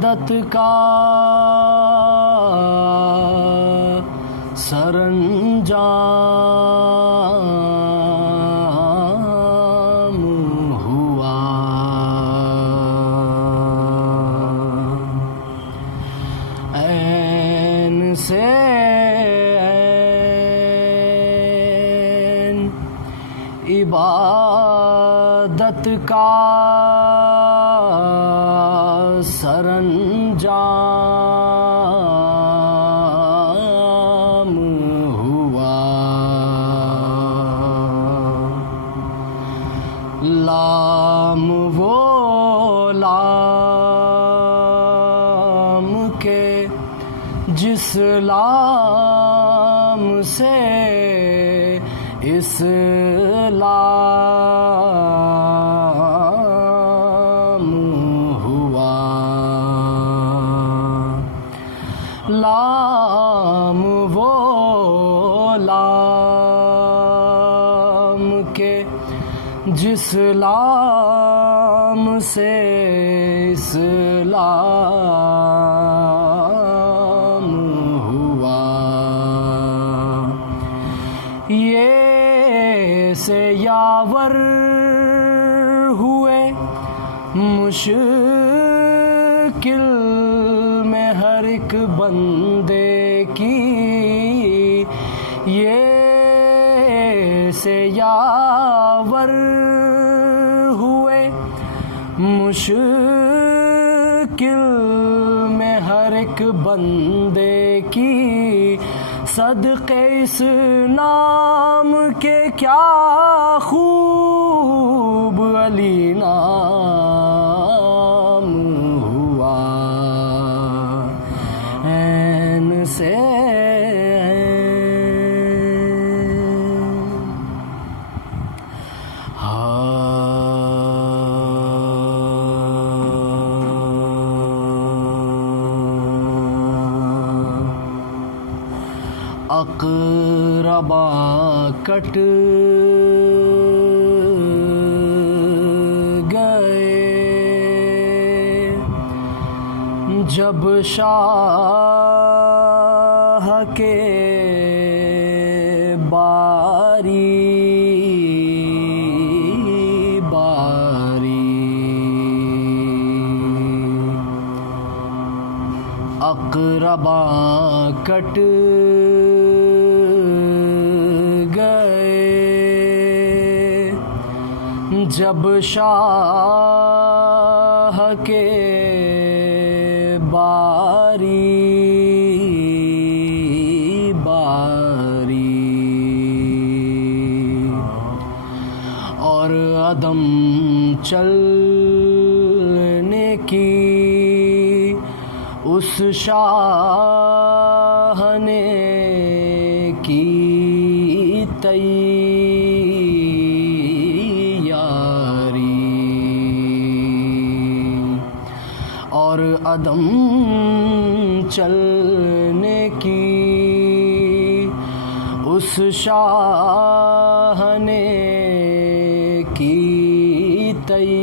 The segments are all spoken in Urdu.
عبادت کا سرانجام ہوا، عین سے عین عبادت کا سرانجام ہوا، لام وہ لام کے جس لام سے اسلام ہوا، لام وہ لام کے جس لام سے اسلام ہوا، یہ سے یاور ہوئے مشکل میں ہر ایک بندے کی، یہ سے یاور ہوئے مشکل میں ہر ایک بندے کی، صدقے اس نام کے کیا خوب علی نام ہوا، عین سے اقربا کٹ گئے جب شاہ کے باری باری، اقربا کٹ جب شاہ کے باری باری، اور عدم چلنے کی اس شاہ نے کی اور عدم چلنے کی اس شاہ نے کی تیاری،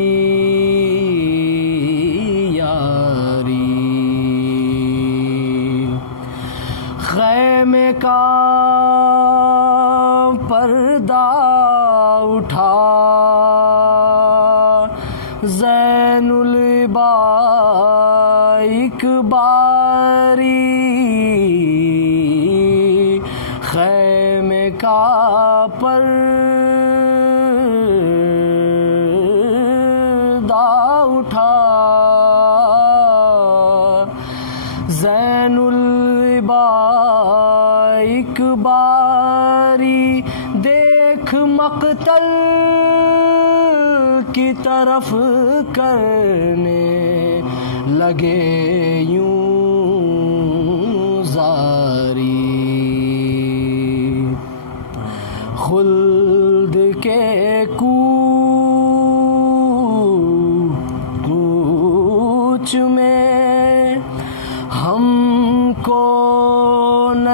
خیمے کا پردہ اٹھا زین العبائک باری، خیمے کا پردہ اٹھا زین العبائک باری، دیکھ مقتل کی طرف کرنے لگے یوں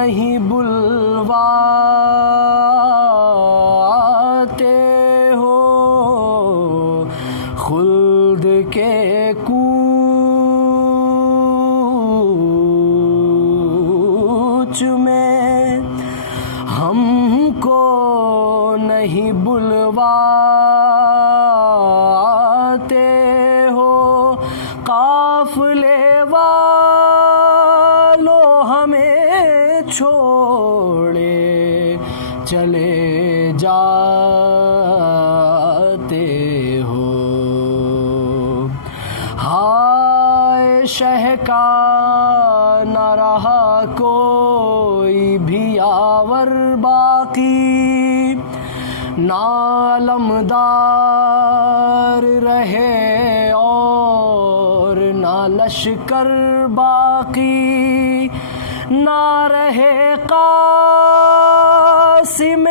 نہیں بلواتے ہو خلد کے کوچ میں، ہم کو نہیں بلواتے ہو قافلے والو ہمیں چھوڑے چلے جاتے ہو۔ ہائے شہ کا نہ رہا کوئی بھی یاور باقی، نہ علمدار رہے اور نہ لشکر باقی، نہ رہے قاسم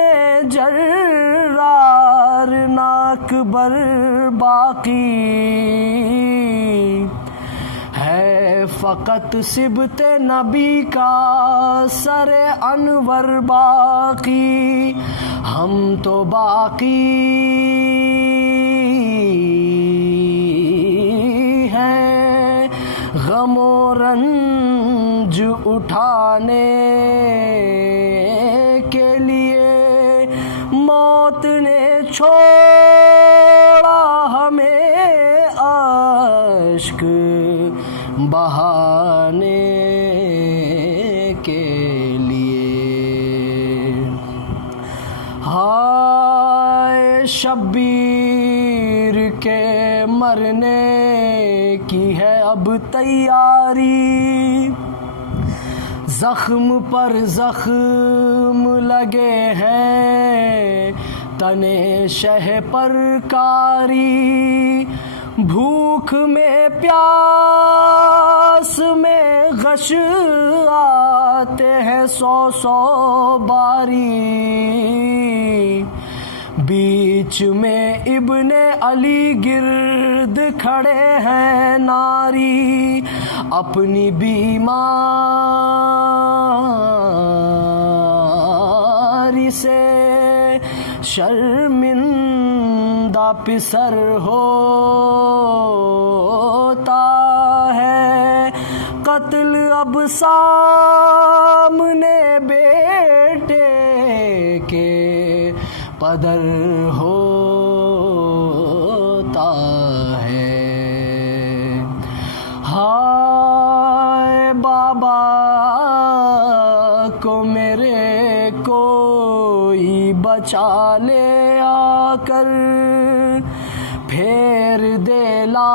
جرار نہ اکبر باقی، ہے فقط صبت نبی کا سر انور باقی، ہم تو باقی ہیں غم و رنج اٹھانے کے لیے، موت نے چھوڑا ہمیں اشک بہانے کے لیے۔ ہائے شبیر کے مرنے کی ہے اب تیاری، زخم پر زخم لگے ہیں تنے شہ پر کاری، بھوک میں پیاس میں غش آتے ہیں سو سو باری، بیچ میں ابن علی گرد کھڑے ہیں ناری، اپنی بیماری سے شرمندہ پسر ہوتا ہے، قتل اب سامنے بیٹے کے پدر ہوتا ہے۔ ہائے بابا کو میرے کوئی بچا لے آ کر، پھیر دے لا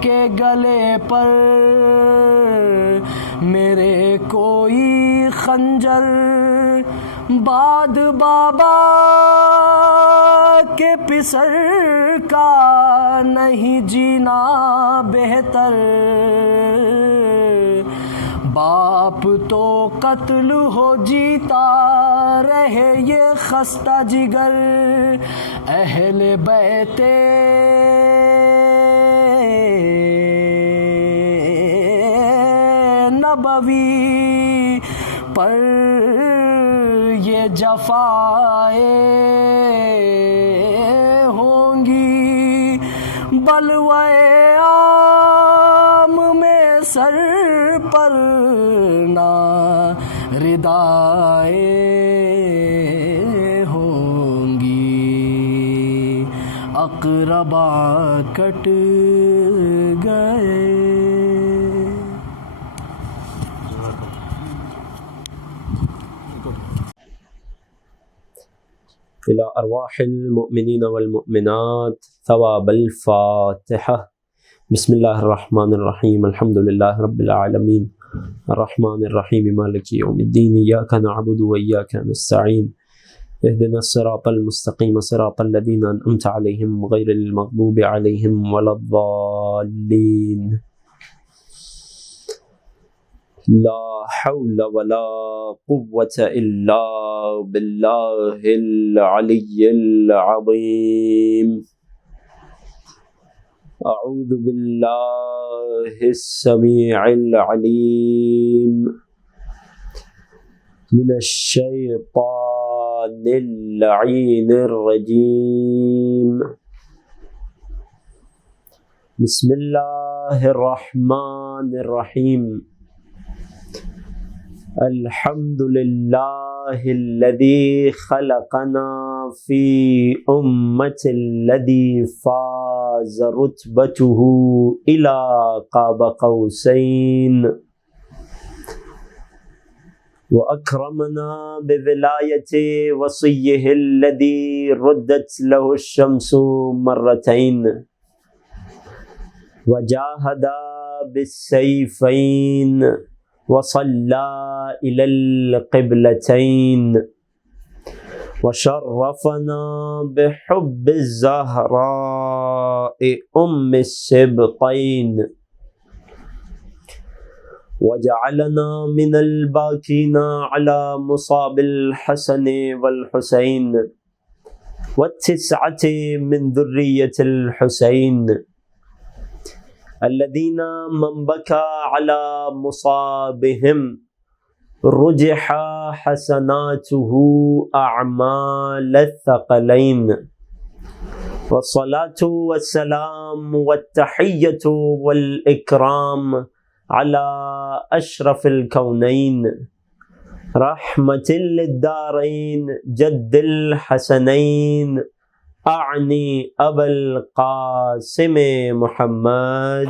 کے گلے پر میرے کوئی خنجر، بعد بابا کے پسر کا نہیں جینا بہتر، باپ تو قتل ہو جیتا رہے یہ خستہ جگر، اہل بیت نبوی پر یہ جفائیں ہوں گی، بلوائے عام میں سر پر نہ ردائیں ہوں گی، اقربا کٹ گئے۔ إلى أرواح المؤمنين والمؤمنات ثواب الفاتحة. بسم الله الرحمن الرحيم. الحمد لله رب العالمين الرحمن الرحيم مالك يوم الدين، إياك نعبد وإياك نستعين، اهدنا الصراط المستقيم صراط الذين أنعمت عليهم غير المغضوب عليهم ولا الضالين. لا حول ولا قوة إلا بالله العلي العظيم. أعوذ بالله السميع العليم من الشیطان اللعین الرجیم بسم اللہ الرحمن الرحیم الحمد للہ الذی خلقنا فی امة الذی فاز رتبته الى قاب قوسین وأكرمنا بولاية وصيه الذي ردت له الشمس مرتين وجاهد بالسيفين وصلى إلى القبلتين وشرفنا بحب الزهراء أم السبطين وجعلنا من الباكين على مصاب الحسن والحسين والتسعة من ذرية الحسين الذين من بكى على مصابهم رجح حسناته أعمال الثقلين والصلاة والسلام والتحية والإكرام على أشرف الكونين رحمة للدارين جد الحسنين أعني أبا القاسم محمد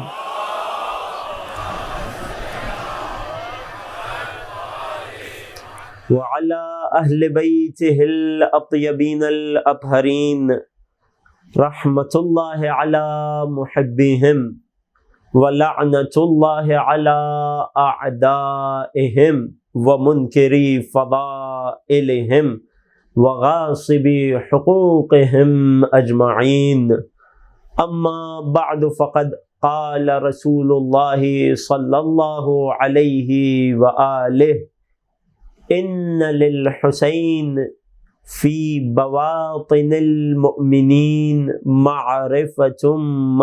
وعلى أهل بيته الأطيبين الأطهرين رحمة الله على محبيهم وَلَعْنَةُ اللَّهِ عَلَىٰ أَعْدَائِهِمْ وَمُنْكِرِي فَضَائِلِهِمْ وَغَاصِبِي حُقُوقِهِمْ أَجْمَعِينَ أَمَّا بَعْدُ فَقَدْ قَالَ رَسُولُ اللَّهِ صَلَّى اللَّهُ عَلَيْهِ وَآلِهِ إِنَّ لِلْحُسَيْنِ فِي بَوَاطِنِ الْمُؤْمِنِينَ مَعْرِفَةٌ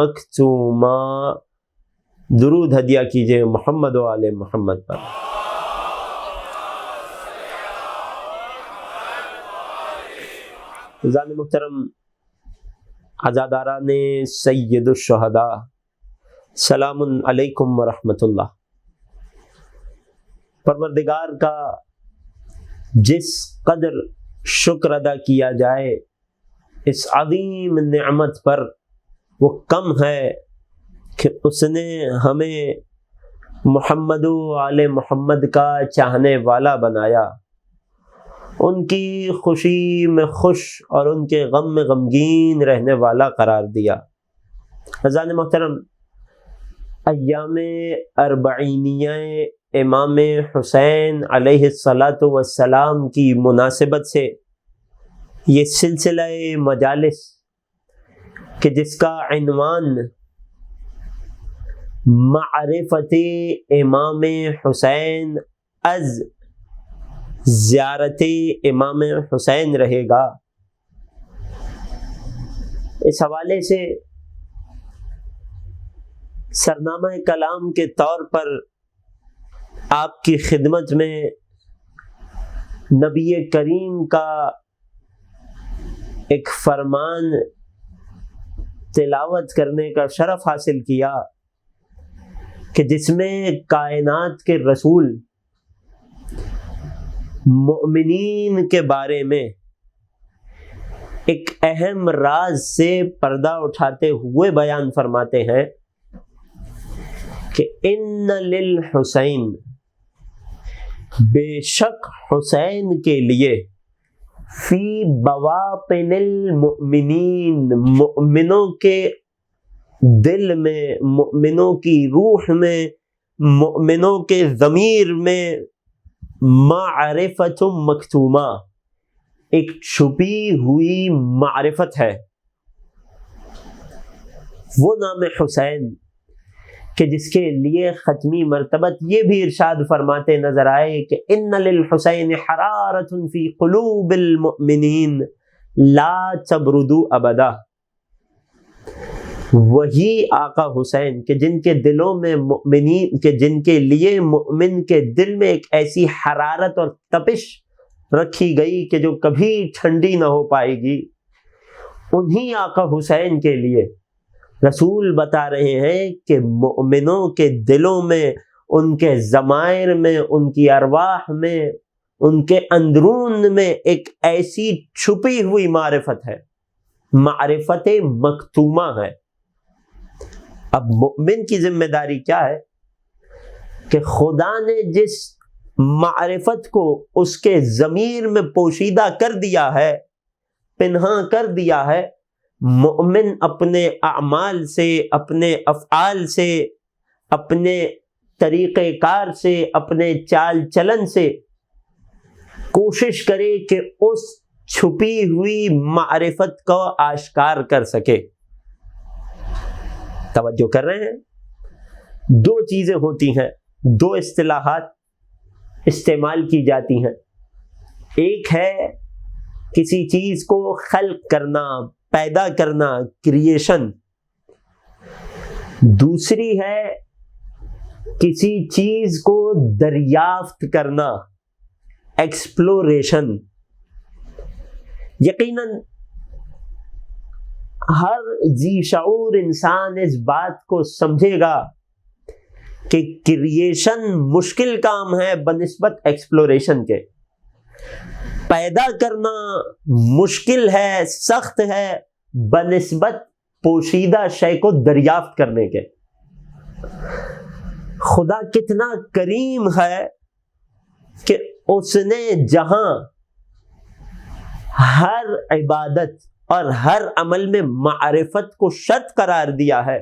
مَكْتُومَةٌ۔ درود ہدیہ کیجئے محمد و آل محمد پر۔ عزیزان محترم، عزاداران سید الشہداء، سلام علیکم ورحمۃ اللہ۔ پروردگار کا جس قدر شکر ادا کیا جائے اس عظیم نعمت پر، وہ کم ہے کہ اس نے ہمیں محمد و آل محمد کا چاہنے والا بنایا، ان کی خوشی میں خوش اور ان کے غم میں غمگین رہنے والا قرار دیا۔ عزیزان محترم، ایام اربعینیہ امام حسین علیہ السلام کی مناسبت سے یہ سلسلہ مجالس کہ جس کا عنوان معرفت امام حسین از زیارت امام حسین رہے گا، اس حوالے سے سرنامہ کلام کے طور پر آپ کی خدمت میں نبی کریم کا ایک فرمان تلاوت کرنے کا شرف حاصل کیا کہ جس میں کائنات کے رسول مؤمنین کے بارے میں ایک اہم راز سے پردہ اٹھاتے ہوئے بیان فرماتے ہیں کہ ان للحسین، بے شک حسین کے لیے، فی بواطن المؤمنین، مؤمنوں کے دل میں، مؤمنوں کی روح میں، مؤمنوں کے ضمیر میں معرفت مکتومہ، ایک چھپی ہوئی معرفت ہے، وہ نام حسین کہ جس کے لیے ختمی مرتبت یہ بھی ارشاد فرماتے نظر آئے کہ ان للحسین حرارۃ فی قلوب المؤمنین لا تبردوا ابدا۔ وہی آقا حسین کہ جن کے دلوں میں مؤمنین کہ جن کے لیے مؤمن کے دل میں ایک ایسی حرارت اور تپش رکھی گئی کہ جو کبھی ٹھنڈی نہ ہو پائے گی، انہی آقا حسین کے لیے رسول بتا رہے ہیں کہ مؤمنوں کے دلوں میں، ان کے ضمائر میں، ان کی ارواح میں، ان کے اندرون میں ایک ایسی چھپی ہوئی معرفت ہے، معرفت مکتومہ ہے۔ اب مؤمن کی ذمہ داری کیا ہے کہ خدا نے جس معرفت کو اس کے ضمیر میں پوشیدہ کر دیا ہے، پنہاں کر دیا ہے، مؤمن اپنے اعمال سے، اپنے افعال سے، اپنے طریقہ کار سے، اپنے چال چلن سے کوشش کرے کہ اس چھپی ہوئی معرفت کو آشکار کر سکے۔ توجہ کر رہے ہیں؟ دو چیزیں ہوتی ہیں، دو اصطلاحات استعمال کی جاتی ہیں۔ ایک ہے کسی چیز کو خلق کرنا، پیدا کرنا، کریشن۔ دوسری ہے کسی چیز کو دریافت کرنا، ایکسپلوریشن۔ یقیناً ہر ذی شعور انسان اس بات کو سمجھے گا کہ کریشن مشکل کام ہے بنسبت ایکسپلوریشن کے، پیدا کرنا مشکل ہے، سخت ہے بنسبت پوشیدہ شے کو دریافت کرنے کے۔ خدا کتنا کریم ہے کہ اس نے جہاں ہر عبادت اور ہر عمل میں معرفت کو شرط قرار دیا ہے،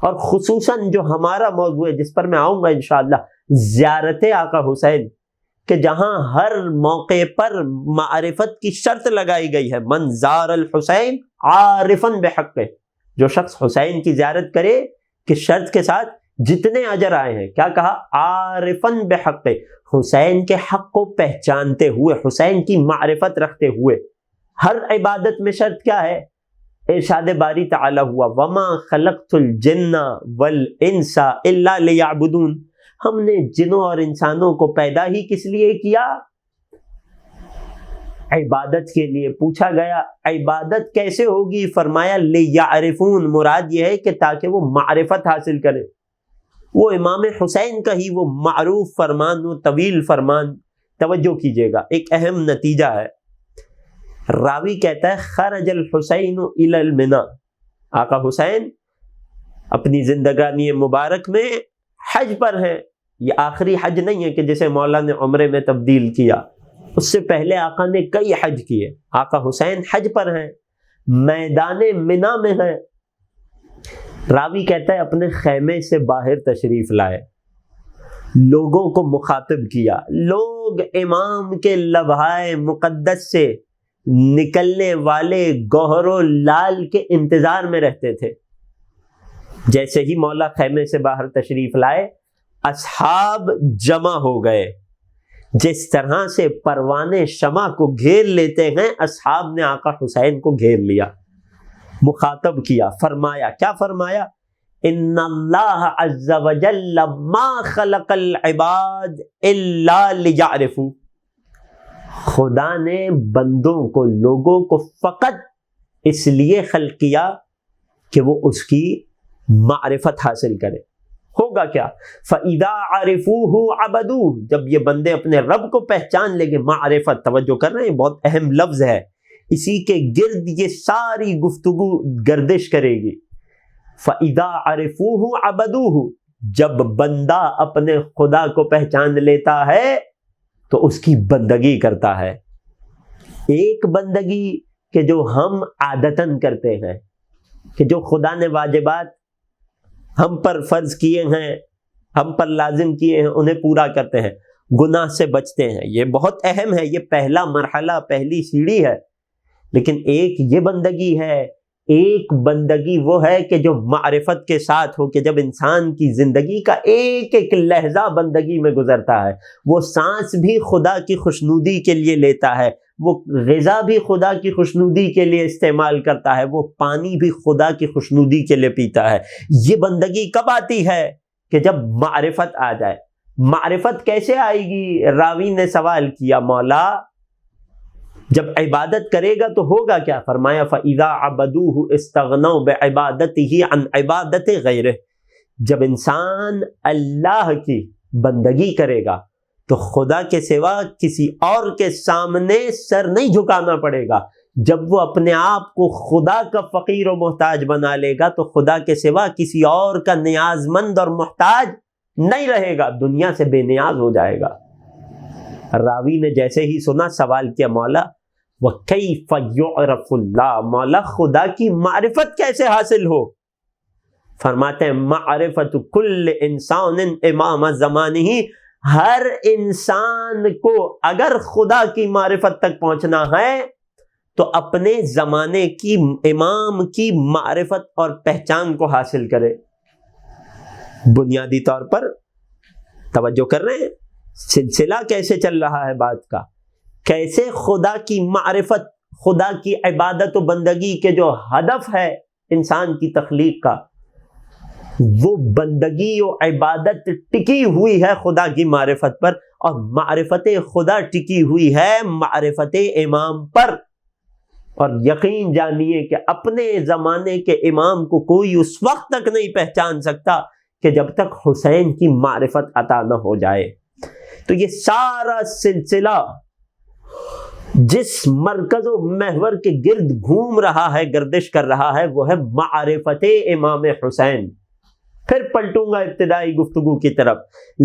اور خصوصاً جو ہمارا موضوع ہے جس پر میں آؤں گا انشاءاللہ، زیارت آقا حسین، کہ جہاں ہر موقع پر معرفت کی شرط لگائی گئی ہے، من زار الحسین عارفا بحقہ، جو شخص حسین کی زیارت کرے کہ شرط کے ساتھ جتنے اجر آئے ہیں، کیا کہا؟ عارفا بحقہ، حسین کے حق کو پہچانتے ہوئے، حسین کی معرفت رکھتے ہوئے۔ ہر عبادت میں شرط کیا ہے؟ ارشاد باری تعالی ہوا، وما خلقت الجن والانس الا لیعبدون، ہم نے جنوں اور انسانوں کو پیدا ہی کس لیے کیا؟ عبادت کے لیے۔ پوچھا گیا عبادت کیسے ہوگی؟ فرمایا لیعرفون، مراد یہ ہے کہ تاکہ وہ معرفت حاصل کرے۔ وہ امام حسین کا ہی وہ معروف فرمان، وہ طویل فرمان، توجہ کیجئے گا، ایک اہم نتیجہ ہے۔ راوی کہتا ہے خرج الحسین الی المنی، آقا حسین اپنی زندگانی مبارک میں حج پر ہیں۔ یہ آخری حج نہیں ہے کہ جسے مولا نے عمرے میں تبدیل کیا، اس سے پہلے آقا نے کئی حج کیے۔ آقا حسین حج پر ہیں، میدان منی میں ہیں۔ راوی کہتا ہے اپنے خیمے سے باہر تشریف لائے، لوگوں کو مخاطب کیا، لوگ امام کے لبھائے مقدس سے نکلنے والے گوہر و لال کے انتظار میں رہتے تھے۔ جیسے ہی مولا خیمے سے باہر تشریف لائے، اصحاب جمع ہو گئے۔ جس طرح سے پروانے شمع کو گھیر لیتے ہیں، اصحاب نے آقا حسین کو گھیر لیا، مخاطب کیا، فرمایا، کیا فرمایا؟ ان اللہ عز وجل ما خلق العباد الا لیعرفوا، خدا نے بندوں کو، لوگوں کو فقط اس لیے خلق کیا کہ وہ اس کی معرفت حاصل کرے۔ ہوگا کیا؟ فَإِذَا عَرِفُوهُ عَبَدُوهُ، جب یہ بندے اپنے رب کو پہچان لیں گے، معرفت، توجہ کر رہے ہیں، بہت اہم لفظ ہے، اسی کے گرد یہ ساری گفتگو گردش کرے گی۔ فَإِذَا عَرِفُوهُ عَبَدُوهُ، جب بندہ اپنے خدا کو پہچان لیتا ہے تو اس کی بندگی کرتا ہے۔ ایک بندگی کہ جو ہم عادتاً کرتے ہیں، کہ جو خدا نے واجبات ہم پر فرض کیے ہیں، ہم پر لازم کیے ہیں، انہیں پورا کرتے ہیں، گناہ سے بچتے ہیں۔ یہ بہت اہم ہے، یہ پہلا مرحلہ، پہلی سیڑھی ہے۔ لیکن ایک یہ بندگی ہے، ایک بندگی وہ ہے کہ جو معرفت کے ساتھ ہو، کہ جب انسان کی زندگی کا ایک ایک لہجہ بندگی میں گزرتا ہے، وہ سانس بھی خدا کی خوشنودی کے لیے لیتا ہے، وہ غذا بھی خدا کی خوشنودی کے لیے استعمال کرتا ہے، وہ پانی بھی خدا کی خوشنودی کے لیے پیتا ہے۔ یہ بندگی کب آتی ہے؟ کہ جب معرفت آ جائے۔ معرفت کیسے آئے گی؟ راوی نے سوال کیا، مولا جب عبادت کرے گا تو ہوگا کیا؟ فرمایا فَإِذَا عَبَدُوهُ اسْتَغْنَوْا بِعِبَادَتِهِ عَنْ عِبَادَتِ غَيْرِهِ، جب انسان اللہ کی بندگی کرے گا تو خدا کے سوا کسی اور کے سامنے سر نہیں جھکانا پڑے گا۔ جب وہ اپنے آپ کو خدا کا فقیر و محتاج بنا لے گا تو خدا کے سوا کسی اور کا نیاز مند اور محتاج نہیں رہے گا، دنیا سے بے نیاز ہو جائے گا۔ راوی نے جیسے ہی سنا سوال کیا، مولا وَكَيْفَ يُعْرَفُ اللَّهُ، مولا خدا کی معرفت کیسے حاصل ہو؟ فرماتے ہیں معرفت کل انسان امام زمانہ، ہر انسان کو اگر خدا کی معرفت تک پہنچنا ہے تو اپنے زمانے کی امام کی معرفت اور پہچان کو حاصل کرے۔ بنیادی طور پر توجہ کر رہے ہیں، سلسلہ کیسے چل رہا ہے بات کا، کیسے خدا کی معرفت، خدا کی عبادت و بندگی کے جو ہدف ہے انسان کی تخلیق کا، وہ بندگی و عبادت ٹکی ہوئی ہے خدا کی معرفت پر، اور معرفت خدا ٹکی ہوئی ہے معرفت امام پر۔ اور یقین جانیے کہ اپنے زمانے کے امام کو کوئی اس وقت تک نہیں پہچان سکتا کہ جب تک حسین کی معرفت عطا نہ ہو جائے۔ تو یہ سارا سلسلہ جس مرکز و محور کے گرد گھوم رہا ہے، گردش کر رہا ہے، وہ ہے معرفت امام حسین۔ پھر پلٹوں گا ابتدائی گفتگو کی طرف۔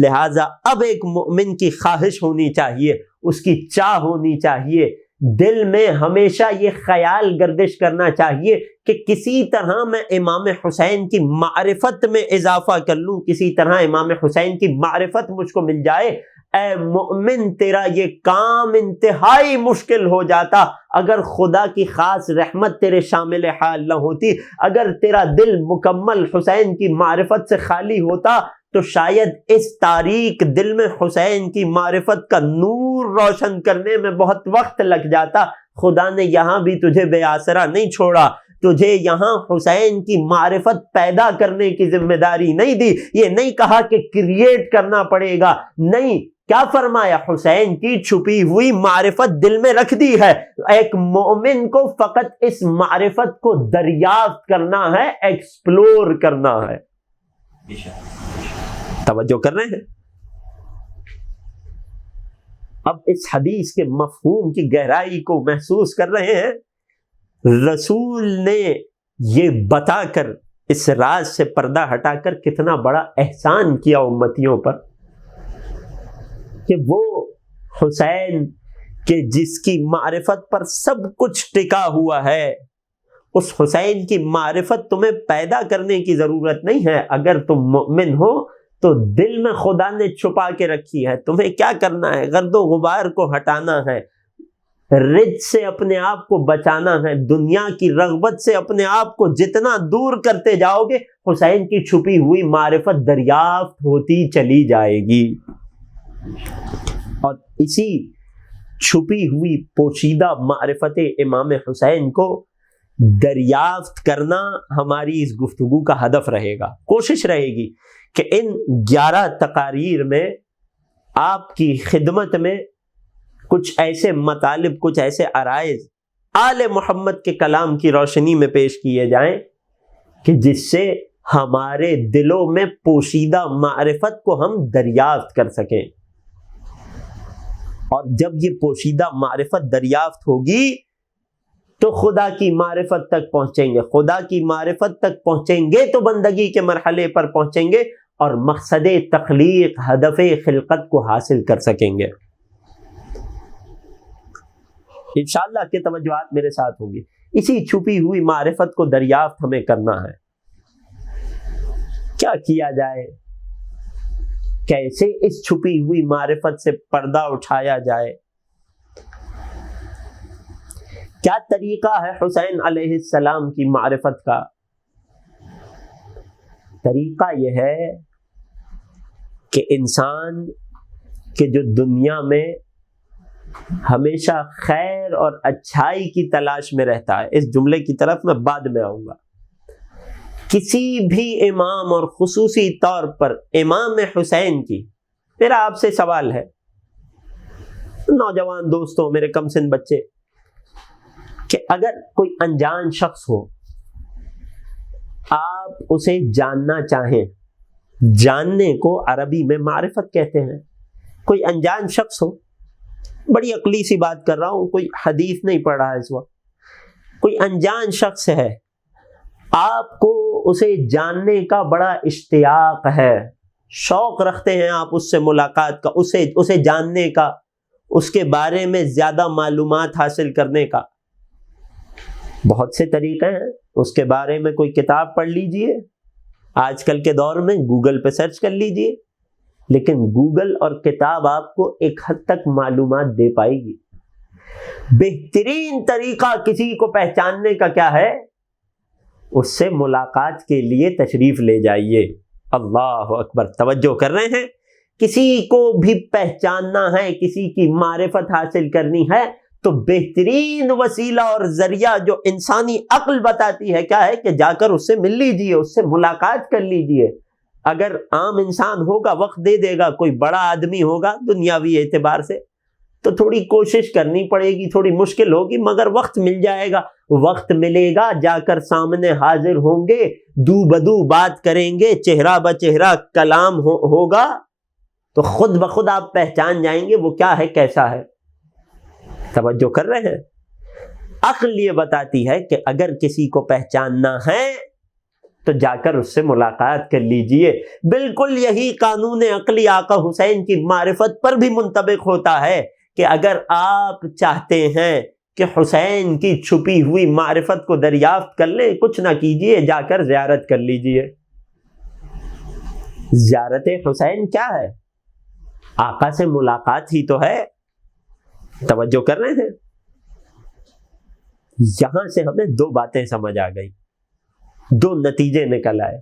لہٰذا اب ایک مومن کی خواہش ہونی چاہیے، اس کی چاہ ہونی چاہیے، دل میں ہمیشہ یہ خیال گردش کرنا چاہیے کہ کسی طرح میں امام حسین کی معرفت میں اضافہ کر لوں، کسی طرح امام حسین کی معرفت مجھ کو مل جائے۔ اے مومن، تیرا یہ کام انتہائی مشکل ہو جاتا اگر خدا کی خاص رحمت تیرے شامل حال نہ ہوتی، اگر تیرا دل مکمل حسین کی معرفت سے خالی ہوتا تو شاید اس تاریک دل میں حسین کی معرفت کا نور روشن کرنے میں بہت وقت لگ جاتا۔ خدا نے یہاں بھی تجھے بے آسرا نہیں چھوڑا، تجھے یہاں حسین کی معرفت پیدا کرنے کی ذمہ داری نہیں دی، یہ نہیں کہا کہ کریٹ کرنا پڑے گا، نہیں، کیا فرمایا؟ حسین کی چھپی ہوئی معرفت دل میں رکھ دی ہے، ایک مومن کو فقط اس معرفت کو دریافت کرنا ہے، ایکسپلور کرنا ہے۔ توجہ کر رہے ہیں؟ اب اس حدیث کے مفہوم کی گہرائی کو محسوس کر رہے ہیں۔ رسول نے یہ بتا کر، اس راز سے پردہ ہٹا کر کتنا بڑا احسان کیا امتیوں پر، کہ وہ حسین کہ جس کی معرفت پر سب کچھ ٹکا ہوا ہے، اس حسین کی معرفت تمہیں پیدا کرنے کی ضرورت نہیں ہے۔ اگر تم مومن ہو تو دل میں خدا نے چھپا کے رکھی ہے، تمہیں کیا کرنا ہے؟ گرد و غبار کو ہٹانا ہے، رجس سے اپنے آپ کو بچانا ہے، دنیا کی رغبت سے اپنے آپ کو جتنا دور کرتے جاؤ گے، حسین کی چھپی ہوئی معرفت دریافت ہوتی چلی جائے گی۔ اور اسی چھپی ہوئی پوشیدہ معرفت امام حسین کو دریافت کرنا ہماری اس گفتگو کا ہدف رہے گا۔ کوشش رہے گی کہ ان 11 تقاریر میں آپ کی خدمت میں کچھ ایسے مطالب، کچھ ایسے عرائض آل محمد کے کلام کی روشنی میں پیش کیے جائیں کہ جس سے ہمارے دلوں میں پوشیدہ معرفت کو ہم دریافت کر سکیں۔ اور جب یہ پوشیدہ معرفت دریافت ہوگی تو خدا کی معرفت تک پہنچیں گے، خدا کی معرفت تک پہنچیں گے تو بندگی کے مرحلے پر پہنچیں گے اور مقصد تخلیق، ہدف خلقت کو حاصل کر سکیں گے۔ انشاءاللہ کہ توجہات میرے ساتھ ہوں گی۔ اسی چھپی ہوئی معرفت کو دریافت ہمیں کرنا ہے۔ کیا کیا جائے؟ کیسے اس چھپی ہوئی معرفت سے پردہ اٹھایا جائے؟ کیا طریقہ ہے حسین علیہ السلام کی معرفت کا؟ طریقہ یہ ہے کہ انسان کہ جو دنیا میں ہمیشہ خیر اور اچھائی کی تلاش میں رہتا ہے، اس جملے کی طرف میں بعد میں آؤں گا، کسی بھی امام اور خصوصی طور پر امام حسین کی، میرا آپ سے سوال ہے نوجوان دوستوں، میرے کم سن بچے، کہ اگر کوئی انجان شخص ہو، آپ اسے جاننا چاہیں، جاننے کو عربی میں معرفت کہتے ہیں، کوئی انجان شخص ہو، بڑی عقلی سی بات کر رہا ہوں، کوئی حدیث نہیں پڑھ رہا ہے اس وقت، کوئی انجان شخص ہے، آپ کو اسے جاننے کا بڑا اشتیاق ہے، شوق رکھتے ہیں آپ اس سے ملاقات کا، اسے جاننے کا، اس کے بارے میں زیادہ معلومات حاصل کرنے کا۔ بہت سے طریقے ہیں، اس کے بارے میں کوئی کتاب پڑھ لیجئے، آج کل کے دور میں گوگل پہ سرچ کر لیجئے، لیکن گوگل اور کتاب آپ کو ایک حد تک معلومات دے پائے گی۔ بہترین طریقہ کسی کو پہچاننے کا کیا ہے؟ اس سے ملاقات کے لیے تشریف لے جائیے۔ اللہ اکبر، توجہ کر رہے ہیں؟ کسی کو بھی پہچاننا ہے، کسی کی معرفت حاصل کرنی ہے تو بہترین وسیلہ اور ذریعہ جو انسانی عقل بتاتی ہے کیا ہے؟ کہ جا کر اس سے مل لیجئے، اس سے ملاقات کر لیجئے۔ اگر عام انسان ہوگا وقت دے دے گا، کوئی بڑا آدمی ہوگا دنیاوی اعتبار سے تو تھوڑی کوشش کرنی پڑے گی، تھوڑی مشکل ہوگی، مگر وقت مل جائے گا، وقت ملے گا، جا کر سامنے حاضر ہوں گے، دو بدو بات کریں گے، چہرہ بچہرہ کلام ہوگا تو خود بخود آپ پہچان جائیں گے وہ کیا ہے، کیسا ہے۔ توجہ کر رہے ہیں؟ عقل یہ بتاتی ہے کہ اگر کسی کو پہچاننا ہے تو جا کر اس سے ملاقات کر لیجئے۔ بالکل یہی قانون عقلی آقا حسین کی معرفت پر بھی منطبق ہوتا ہے کہ اگر آپ چاہتے ہیں کہ حسین کی چھپی ہوئی معرفت کو دریافت کر لیں، کچھ نہ کیجئے، جا کر زیارت کر لیجئے۔ زیارت حسین کیا ہے؟ آقا سے ملاقات ہی تو ہے۔ توجہ کر رہے ہیں؟ یہاں سے ہمیں دو باتیں سمجھ آ گئی، دو نتیجے نکل آئے۔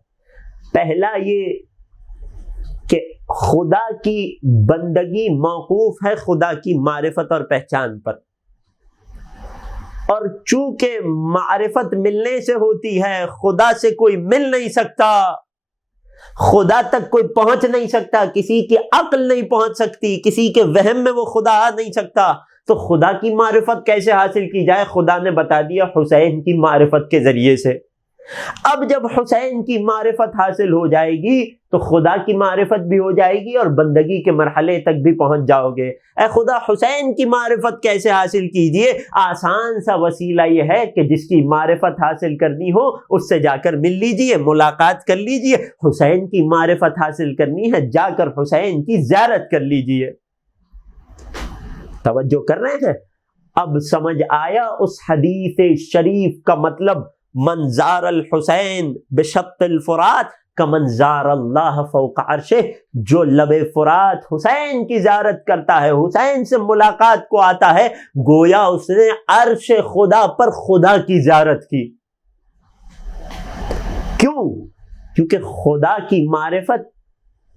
پہلا یہ کہ خدا کی بندگی موقوف ہے خدا کی معرفت اور پہچان پر، اور چونکہ معرفت ملنے سے ہوتی ہے، خدا سے کوئی مل نہیں سکتا، خدا تک کوئی پہنچ نہیں سکتا، کسی کی عقل نہیں پہنچ سکتی، کسی کے وہم میں وہ خدا آ نہیں سکتا، تو خدا کی معرفت کیسے حاصل کی جائے؟ خدا نے بتا دیا حسین کی معرفت کے ذریعے سے۔ اب جب حسین کی معرفت حاصل ہو جائے گی تو خدا کی معرفت بھی ہو جائے گی اور بندگی کے مرحلے تک بھی پہنچ جاؤ گے۔ اے خدا حسین کی معرفت کیسے حاصل کیجئے؟ آسان سا وسیلہ یہ ہے کہ جس کی معرفت حاصل کرنی ہو اس سے جا کر مل لیجئے، ملاقات کر لیجئے۔ حسین کی معرفت حاصل کرنی ہے، جا کر حسین کی زیارت کر لیجئے۔ توجہ کر رہے ہیں؟ اب سمجھ آیا اس حدیث شریف کا مطلب؟ من زار الحسین بشط الفرات کمن زار اللہ فوق عرشہ، جو لب فرات حسین کی زیارت کرتا ہے، حسین سے ملاقات کو آتا ہے، گویا اس نے عرش خدا پر خدا کی زیارت کی۔ کیوں؟ کیونکہ خدا کی معرفت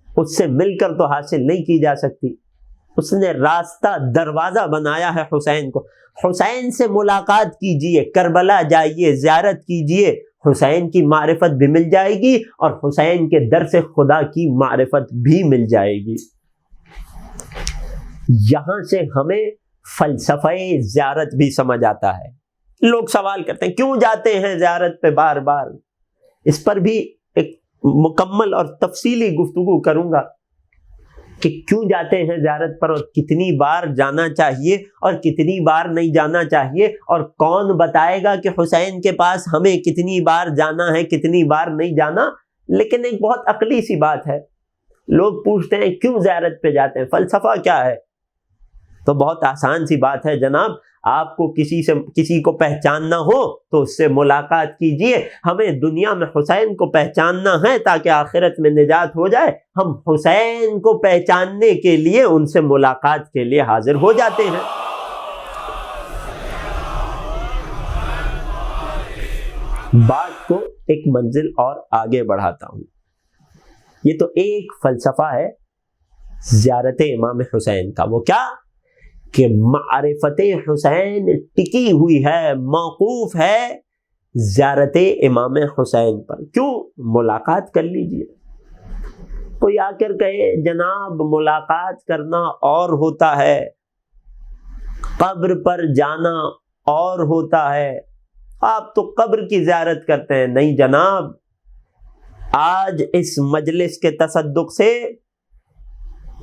اس سے مل کر تو حاصل نہیں کی جا سکتی، اس نے راستہ دروازہ بنایا ہے حسین کو۔ حسین سے ملاقات کیجئے، کربلا جائیے، زیارت کیجئے، حسین کی معرفت بھی مل جائے گی اور حسین کے در سے خدا کی معرفت بھی مل جائے گی۔ یہاں سے ہمیں فلسفہ زیارت بھی سمجھ آتا ہے۔ لوگ سوال کرتے ہیں کیوں جاتے ہیں زیارت پہ بار بار؟ اس پر بھی ایک مکمل اور تفصیلی گفتگو کروں گا کہ کیوں جاتے ہیں زیارت پر، اور کتنی بار جانا چاہیے اور کتنی بار نہیں جانا چاہیے، اور کون بتائے گا کہ حسین کے پاس ہمیں کتنی بار جانا ہے کتنی بار نہیں جانا۔ لیکن ایک بہت عقلی سی بات ہے، لوگ پوچھتے ہیں کیوں زیارت پہ جاتے ہیں، فلسفہ کیا ہے؟ تو بہت آسان سی بات ہے جناب، آپ کو کسی کو پہچاننا ہو تو اس سے ملاقات کیجئے۔ ہمیں دنیا میں حسین کو پہچاننا ہے تاکہ آخرت میں نجات ہو جائے، ہم حسین کو پہچاننے کے لیے ان سے ملاقات کے لیے حاضر ہو جاتے ہیں۔ بات کو ایک منزل اور آگے بڑھاتا ہوں. یہ تو ایک فلسفہ ہے زیارت امام حسین کا. وہ کیا کہ معرفت حسین ٹکی ہوئی ہے، موقوف ہے زیارت امام حسین پر. کیوں؟ ملاقات کر لیجئے. کوئی آ کر کہے جناب ملاقات کرنا اور ہوتا ہے، قبر پر جانا اور ہوتا ہے، آپ تو قبر کی زیارت کرتے ہیں. نہیں جناب، آج اس مجلس کے تصدق سے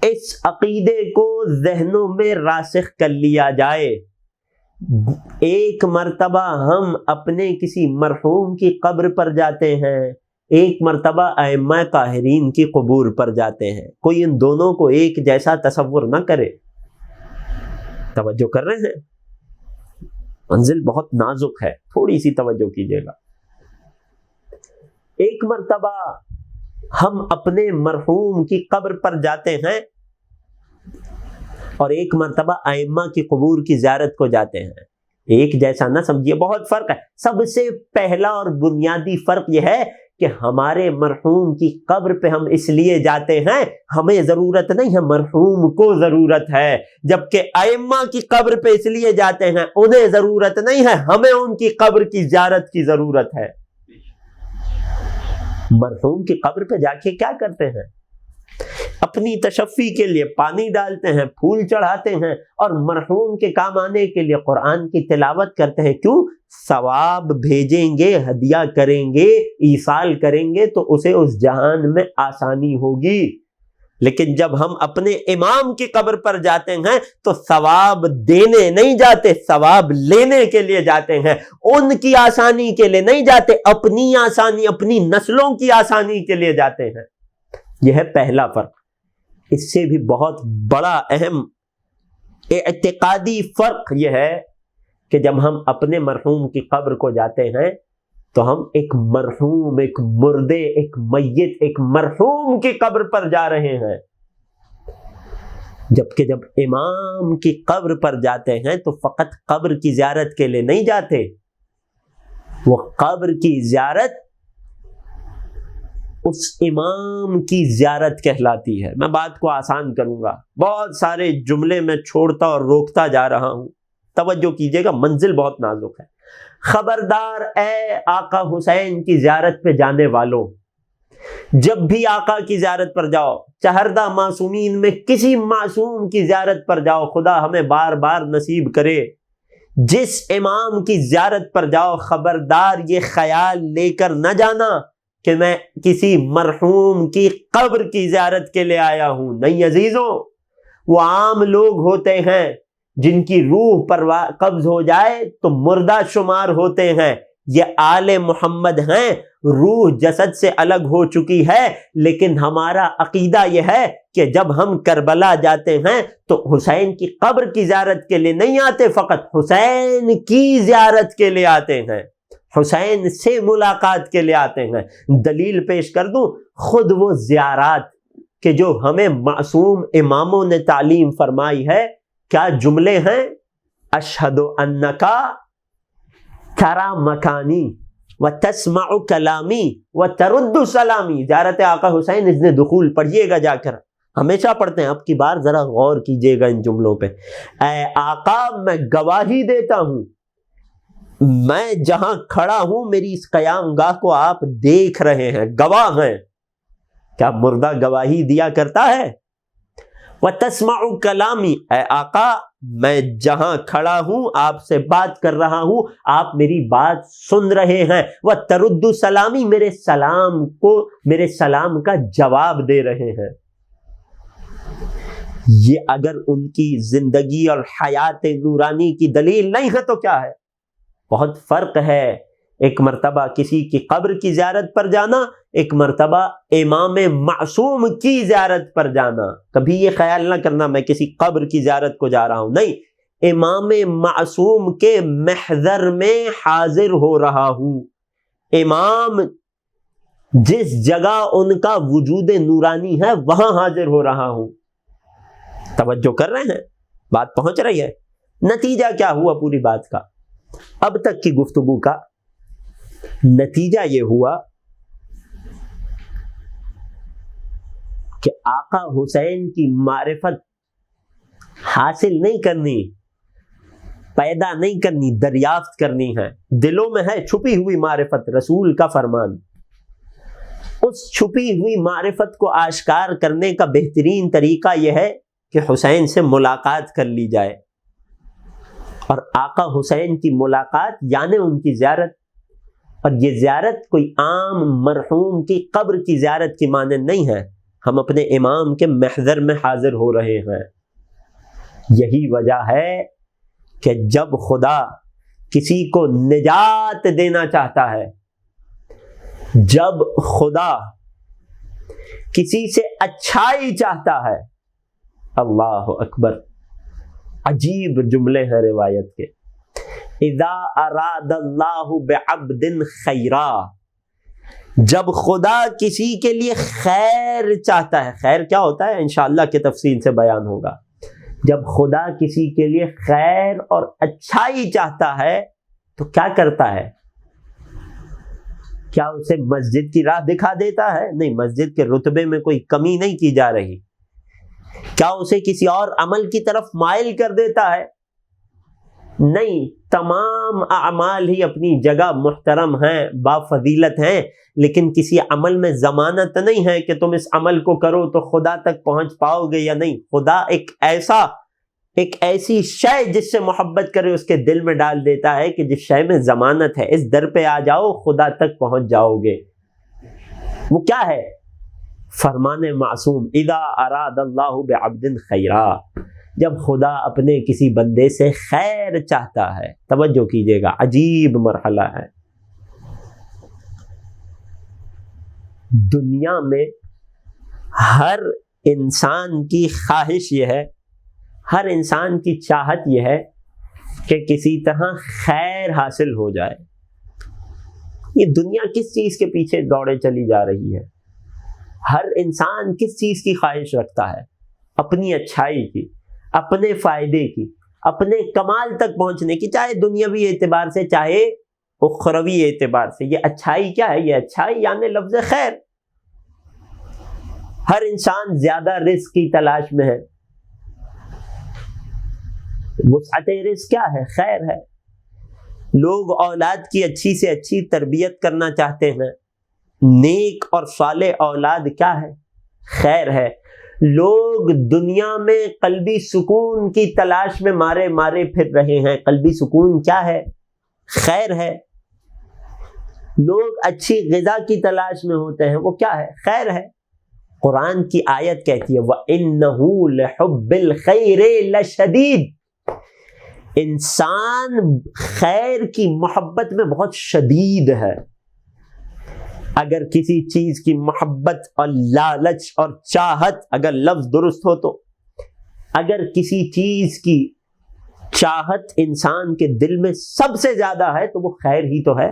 اس عقیدے کو ذہنوں میں راسخ کر لیا جائے. ایک مرتبہ ہم اپنے کسی مرحوم کی قبر پر جاتے ہیں، ایک مرتبہ ائمہ طاہرین کی قبور پر جاتے ہیں. کوئی ان دونوں کو ایک جیسا تصور نہ کرے. توجہ کر رہے ہیں؟ منزل بہت نازک ہے، تھوڑی سی توجہ کیجیے گا. ایک مرتبہ ہم اپنے مرحوم کی قبر پر جاتے ہیں اور ایک مرتبہ ائمہ کی قبور کی زیارت کو جاتے ہیں. ایک جیسا نہ سمجھیے، بہت فرق ہے. سب سے پہلا اور بنیادی فرق یہ ہے کہ ہمارے مرحوم کی قبر پہ ہم اس لیے جاتے ہیں، ہمیں ضرورت نہیں ہے، مرحوم کو ضرورت ہے. جبکہ ائمہ کی قبر پہ اس لیے جاتے ہیں، انہیں ضرورت نہیں ہے، ہمیں ان کی قبر کی زیارت کی ضرورت ہے. مرحوم کی قبر پہ جا کے کیا کرتے ہیں؟ اپنی تشفی کے لیے پانی ڈالتے ہیں، پھول چڑھاتے ہیں اور مرحوم کے کام آنے کے لیے قرآن کی تلاوت کرتے ہیں. کیوں؟ ثواب بھیجیں گے، ہدیہ کریں گے، ایصال کریں گے تو اسے اس جہان میں آسانی ہوگی. لیکن جب ہم اپنے امام کی قبر پر جاتے ہیں تو ثواب دینے نہیں جاتے، ثواب لینے کے لیے جاتے ہیں. ان کی آسانی کے لیے نہیں جاتے، اپنی آسانی، اپنی نسلوں کی آسانی کے لیے جاتے ہیں. یہ ہے پہلا فرق. اس سے بھی بہت بڑا اہم اعتقادی فرق یہ ہے کہ جب ہم اپنے مرحوم کی قبر کو جاتے ہیں تو ہم ایک مرحوم، ایک مردے، ایک میت، ایک مرحوم کی قبر پر جا رہے ہیں. جبکہ جب امام کی قبر پر جاتے ہیں تو فقط قبر کی زیارت کے لیے نہیں جاتے، وہ قبر کی زیارت اس امام کی زیارت کہلاتی ہے. میں بات کو آسان کروں گا، بہت سارے جملے میں چھوڑتا اور روکتا جا رہا ہوں. توجہ کیجیے گا، منزل بہت نازک ہے. خبردار اے آقا حسین کی زیارت پہ جانے والوں، جب بھی آقا کی زیارت پر جاؤ، چہردہ معصومین میں کسی معصوم کی زیارت پر جاؤ، خدا ہمیں بار بار نصیب کرے. جس امام کی زیارت پر جاؤ، خبردار یہ خیال لے کر نہ جانا کہ میں کسی مرحوم کی قبر کی زیارت کے لیے آیا ہوں. نہیں عزیزوں، وہ عام لوگ ہوتے ہیں جن کی روح پر قبض ہو جائے تو مردہ شمار ہوتے ہیں. یہ آل محمد ہیں، روح جسد سے الگ ہو چکی ہے، لیکن ہمارا عقیدہ یہ ہے کہ جب ہم کربلا جاتے ہیں تو حسین کی قبر کی زیارت کے لیے نہیں آتے، فقط حسین کی زیارت کے لیے آتے ہیں، حسین سے ملاقات کے لیے آتے ہیں. دلیل پیش کر دوں، خود وہ زیارات کہ جو ہمیں معصوم اماموں نے تعلیم فرمائی ہے، کیا جملے ہیں؟ اشہد انکا ترا مکانی و تسمع کلامی و ترد سلامی. زیارت آقا حسین اذن دخول پڑھیے گا جا کر، ہمیشہ پڑھتے ہیں، اب کی بار ذرا غور کیجیے گا ان جملوں پہ. اے آقا میں گواہی دیتا ہوں، میں جہاں کھڑا ہوں میری اس قیام گاہ کو آپ دیکھ رہے ہیں، گواہ ہیں. کیا مردہ گواہی دیا کرتا ہے؟ وَتَسْمَعُ کلامی، اے آقا میں جہاں کھڑا ہوں آپ سے بات کر رہا ہوں، آپ میری بات سن رہے ہیں. وَتَرُدُّ سلامی، میرے سلام کا جواب دے رہے ہیں. یہ اگر ان کی زندگی اور حیات نورانی کی دلیل نہیں ہے تو کیا ہے؟ بہت فرق ہے ایک مرتبہ کسی کی قبر کی زیارت پر جانا، ایک مرتبہ امام معصوم کی زیارت پر جانا. کبھی یہ خیال نہ کرنا میں کسی قبر کی زیارت کو جا رہا ہوں، نہیں، امام معصوم کے محضر میں حاضر ہو رہا ہوں. امام جس جگہ ان کا وجود نورانی ہے وہاں حاضر ہو رہا ہوں. توجہ کر رہے ہیں؟ بات پہنچ رہی ہے؟ نتیجہ کیا ہوا پوری بات کا؟ اب تک کی گفتگو کا نتیجہ یہ ہوا کہ آقا حسین کی معرفت حاصل نہیں کرنی، پیدا نہیں کرنی، دریافت کرنی ہے۔ دلوں میں ہے چھپی ہوئی معرفت، رسول کا فرمان۔ اس چھپی ہوئی معرفت کو آشکار کرنے کا بہترین طریقہ یہ ہے کہ حسین سے ملاقات کر لی جائے، اور آقا حسین کی ملاقات یعنی ان کی زیارت۔ اور یہ زیارت کوئی عام مرحوم کی قبر کی زیارت کی مانند نہیں ہے، ہم اپنے امام کے محضر میں حاضر ہو رہے ہیں۔ یہی وجہ ہے کہ جب خدا کسی کو نجات دینا چاہتا ہے، جب خدا کسی سے اچھائی چاہتا ہے، اللہ اکبر، عجیب جملے ہیں روایت کے، اذا اراد اللہ بعبد خیرا، جب خدا کسی کے لیے خیر چاہتا ہے، خیر کیا ہوتا ہے انشاءاللہ کہ تفصیل سے بیان ہوگا، جب خدا کسی کے لیے خیر اور اچھائی چاہتا ہے تو کیا کرتا ہے؟ کیا اسے مسجد کی راہ دکھا دیتا ہے؟ نہیں، مسجد کے رتبے میں کوئی کمی نہیں کی جا رہی۔ کیا اسے کسی اور عمل کی طرف مائل کر دیتا ہے؟ نہیں، تمام اعمال ہی اپنی جگہ محترم ہیں، با فضیلت ہیں، لیکن کسی عمل میں ضمانت نہیں ہے کہ تم اس عمل کو کرو تو خدا تک پہنچ پاؤ گے یا نہیں۔ خدا ایک ایسی شے جس سے محبت کرے اس کے دل میں ڈال دیتا ہے کہ جس شے میں ضمانت ہے، اس در پہ آ جاؤ خدا تک پہنچ جاؤ گے۔ وہ کیا ہے؟ فرمان معصوم، اذا اراد اللہ بعبد خیرا، جب خدا اپنے کسی بندے سے خیر چاہتا ہے۔ توجہ کیجئے گا، عجیب مرحلہ ہے۔ دنیا میں ہر انسان کی خواہش یہ ہے، ہر انسان کی چاہت یہ ہے کہ کسی طرح خیر حاصل ہو جائے۔ یہ دنیا کس چیز کے پیچھے دوڑے چلی جا رہی ہے؟ ہر انسان کس چیز کی خواہش رکھتا ہے؟ اپنی اچھائی کی، اپنے فائدے کی، اپنے کمال تک پہنچنے کی، چاہے دنیاوی اعتبار سے چاہے اخروی اعتبار سے۔ یہ اچھائی کیا ہے؟ یہ اچھائی یعنی لفظ خیر۔ ہر انسان زیادہ رزق کی تلاش میں ہے۔ وسعت رزق کیا ہے؟ خیر ہے۔ لوگ اولاد کی اچھی سے اچھی تربیت کرنا چاہتے ہیں۔ نیک اور صالح اولاد کیا ہے؟ خیر ہے۔ لوگ دنیا میں قلبی سکون کی تلاش میں مارے پھر رہے ہیں۔ قلبی سکون کیا ہے؟ خیر ہے۔ لوگ اچھی غذا کی تلاش میں ہوتے ہیں، وہ کیا ہے؟ خیر ہے۔ قرآن کی آیت کہتی ہے وَإِنَّهُ لِحُبِّ الْخَيْرِ لَشَدِيدٌ، انسان خیر کی محبت میں بہت شدید ہے۔ اگر کسی چیز کی محبت اور لالچ اور چاہت، اگر لفظ درست ہو تو، اگر کسی چیز کی چاہت انسان کے دل میں سب سے زیادہ ہے تو وہ خیر ہی تو ہے۔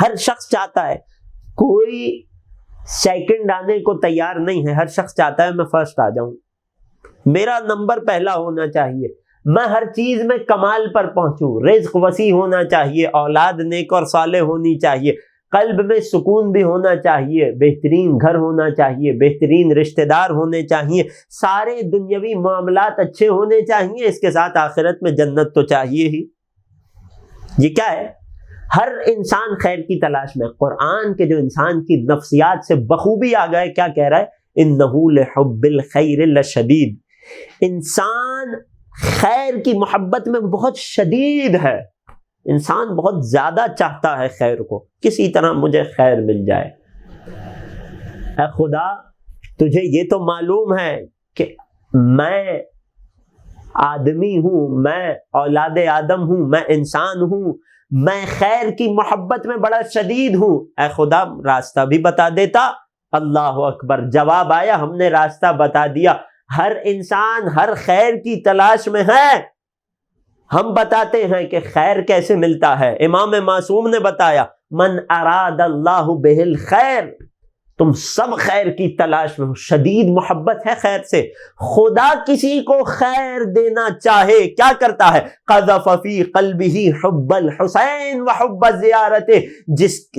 ہر شخص چاہتا ہے، کوئی سیکنڈ آنے کو تیار نہیں ہے، ہر شخص چاہتا ہے میں فرسٹ آ جاؤں، میرا نمبر پہلا ہونا چاہیے، میں ہر چیز میں کمال پر پہنچوں، رزق وسیع ہونا چاہیے، اولاد نیک اور صالح ہونی چاہیے، قلب میں سکون بھی ہونا چاہیے، بہترین گھر ہونا چاہیے، بہترین رشتہ دار ہونے چاہیے، سارے دنیاوی معاملات اچھے ہونے چاہیے، اس کے ساتھ آخرت میں جنت تو چاہیے ہی۔ یہ کیا ہے؟ ہر انسان خیر کی تلاش میں۔ قرآن کے جو انسان کی نفسیات سے بخوبی آ گئے، کیا کہہ رہا ہے؟ اِنَّهُ لِحُبِّ الْخَيْرِ لَشَدِيدٌ، انسان خیر کی محبت میں بہت شدید ہے، انسان بہت زیادہ چاہتا ہے خیر کو، کسی طرح مجھے خیر مل جائے۔ اے خدا، تجھے یہ تو معلوم ہے کہ میں آدمی ہوں، میں اولاد آدم ہوں، میں انسان ہوں، میں خیر کی محبت میں بڑا شدید ہوں، اے خدا راستہ بھی بتا دیتا۔ اللہ اکبر، جواب آیا، ہم نے راستہ بتا دیا۔ ہر انسان ہر خیر کی تلاش میں ہے، ہم بتاتے ہیں کہ خیر کیسے ملتا ہے۔ امام معصوم نے بتایا من اراد اللہ بہ الخیر، تم سب خیر کی تلاش میں ہو، شدید محبت ہے خیر سے۔ خدا کسی کو خیر دینا چاہے کیا کرتا ہے؟ قذف فی قلبہ حب الحسین وحب زیارتہ،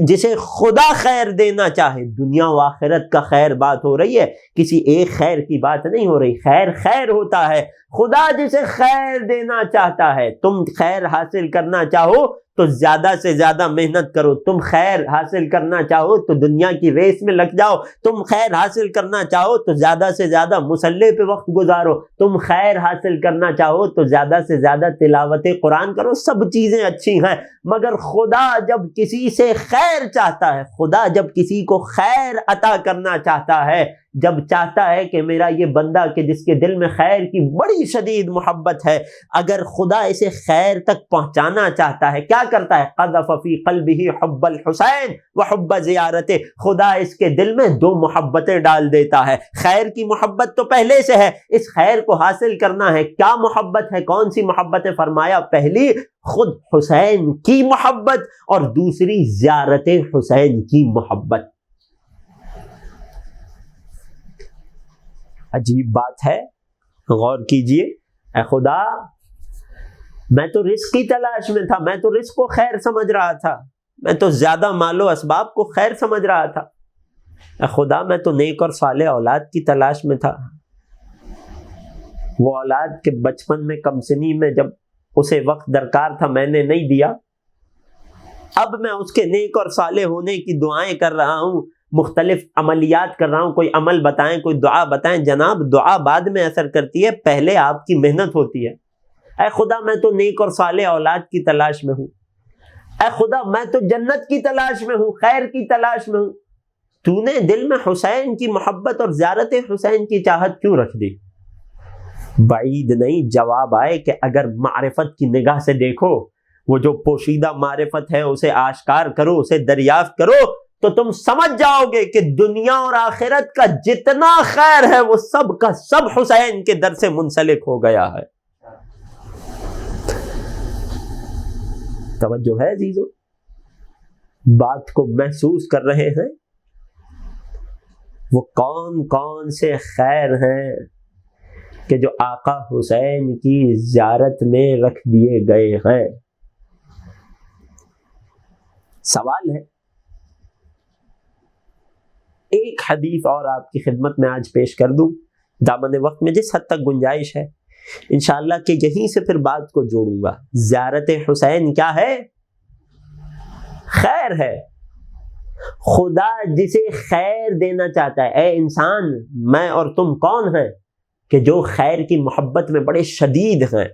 جسے خدا خیر دینا چاہے، دنیا و آخرت کا خیر بات ہو رہی ہے، کسی ایک خیر کی بات نہیں ہو رہی، خیر خیر ہوتا ہے، خدا جسے خیر دینا چاہتا ہے۔ تم خیر حاصل کرنا چاہو تو زیادہ سے زیادہ محنت کرو، تم خیر حاصل کرنا چاہو تو دنیا کی ریس میں لگ جاؤ، تم خیر حاصل کرنا چاہو تو زیادہ سے زیادہ مصلی پہ وقت گزارو، تم خیر حاصل کرنا چاہو تو زیادہ سے زیادہ تلاوت قرآن کرو، سب چیزیں اچھی ہیں، مگر خدا جب کسی سے خیر چاہتا ہے، خدا جب کسی کو خیر عطا کرنا چاہتا ہے، جب چاہتا ہے کہ میرا یہ بندہ کہ جس کے دل میں خیر کی بڑی شدید محبت ہے، اگر خدا اسے خیر تک پہنچانا چاہتا ہے کیا کرتا ہے؟ قذف فی قلبہ حب الحسین وحب زیارتہ، خدا اس کے دل میں دو محبتیں ڈال دیتا ہے، خیر کی محبت تو پہلے سے ہے، اس خیر کو حاصل کرنا ہے، کیا محبت ہے؟ کون سی محبت ہے؟ فرمایا پہلی خود حسین کی محبت اور دوسری زیارت حسین کی محبت۔ عجیب بات ہے، غور کیجئے۔ اے خدا، میں تو رزق کی تلاش میں تھا، میں تو رزق کو خیر سمجھ رہا تھا، میں تو زیادہ مال و اسباب کو خیر سمجھ رہا تھا، اے خدا میں تو نیک اور صالح اولاد کی تلاش میں تھا، وہ اولاد کے بچپن میں کم سنی میں جب اسے وقت درکار تھا میں نے نہیں دیا، اب میں اس کے نیک اور صالح ہونے کی دعائیں کر رہا ہوں، مختلف عملیات کر رہا ہوں، کوئی عمل بتائیں، کوئی دعا بتائیں۔ جناب دعا بعد میں اثر کرتی ہے، پہلے آپ کی محنت ہوتی ہے۔ اے خدا میں تو نیک اور صالح اولاد کی تلاش میں ہوں، اے خدا میں تو جنت کی تلاش میں ہوں، خیر کی تلاش میں ہوں، تو نے دل میں حسین کی محبت اور زیارت حسین کی چاہت کیوں رکھ دی؟ بعید نہیں جواب آئے کہ اگر معرفت کی نگاہ سے دیکھو، وہ جو پوشیدہ معرفت ہے اسے آشکار کرو، اسے دریافت کرو، تو تم سمجھ جاؤ گے کہ دنیا اور آخرت کا جتنا خیر ہے وہ سب کا سب حسین کے در سے منسلک ہو گیا ہے۔ توجہ ہے عزیزو؟ بات کو محسوس کر رہے ہیں؟ وہ کون کون سے خیر ہیں کہ جو آقا حسین کی زیارت میں رکھ دیے گئے ہیں؟ سوال ہے، ایک حدیث اور آپ کی خدمت میں آج پیش کر دوں، دامن وقت میں جس حد تک گنجائش ہے انشاءاللہ کہ یہیں سے پھر بات کو جوڑوں گا۔ زیارت حسین کیا ہے؟ خیر ہے۔ خدا جسے خیر دینا چاہتا ہے، اے انسان میں اور تم کون ہیں کہ جو خیر کی محبت میں بڑے شدید ہیں؟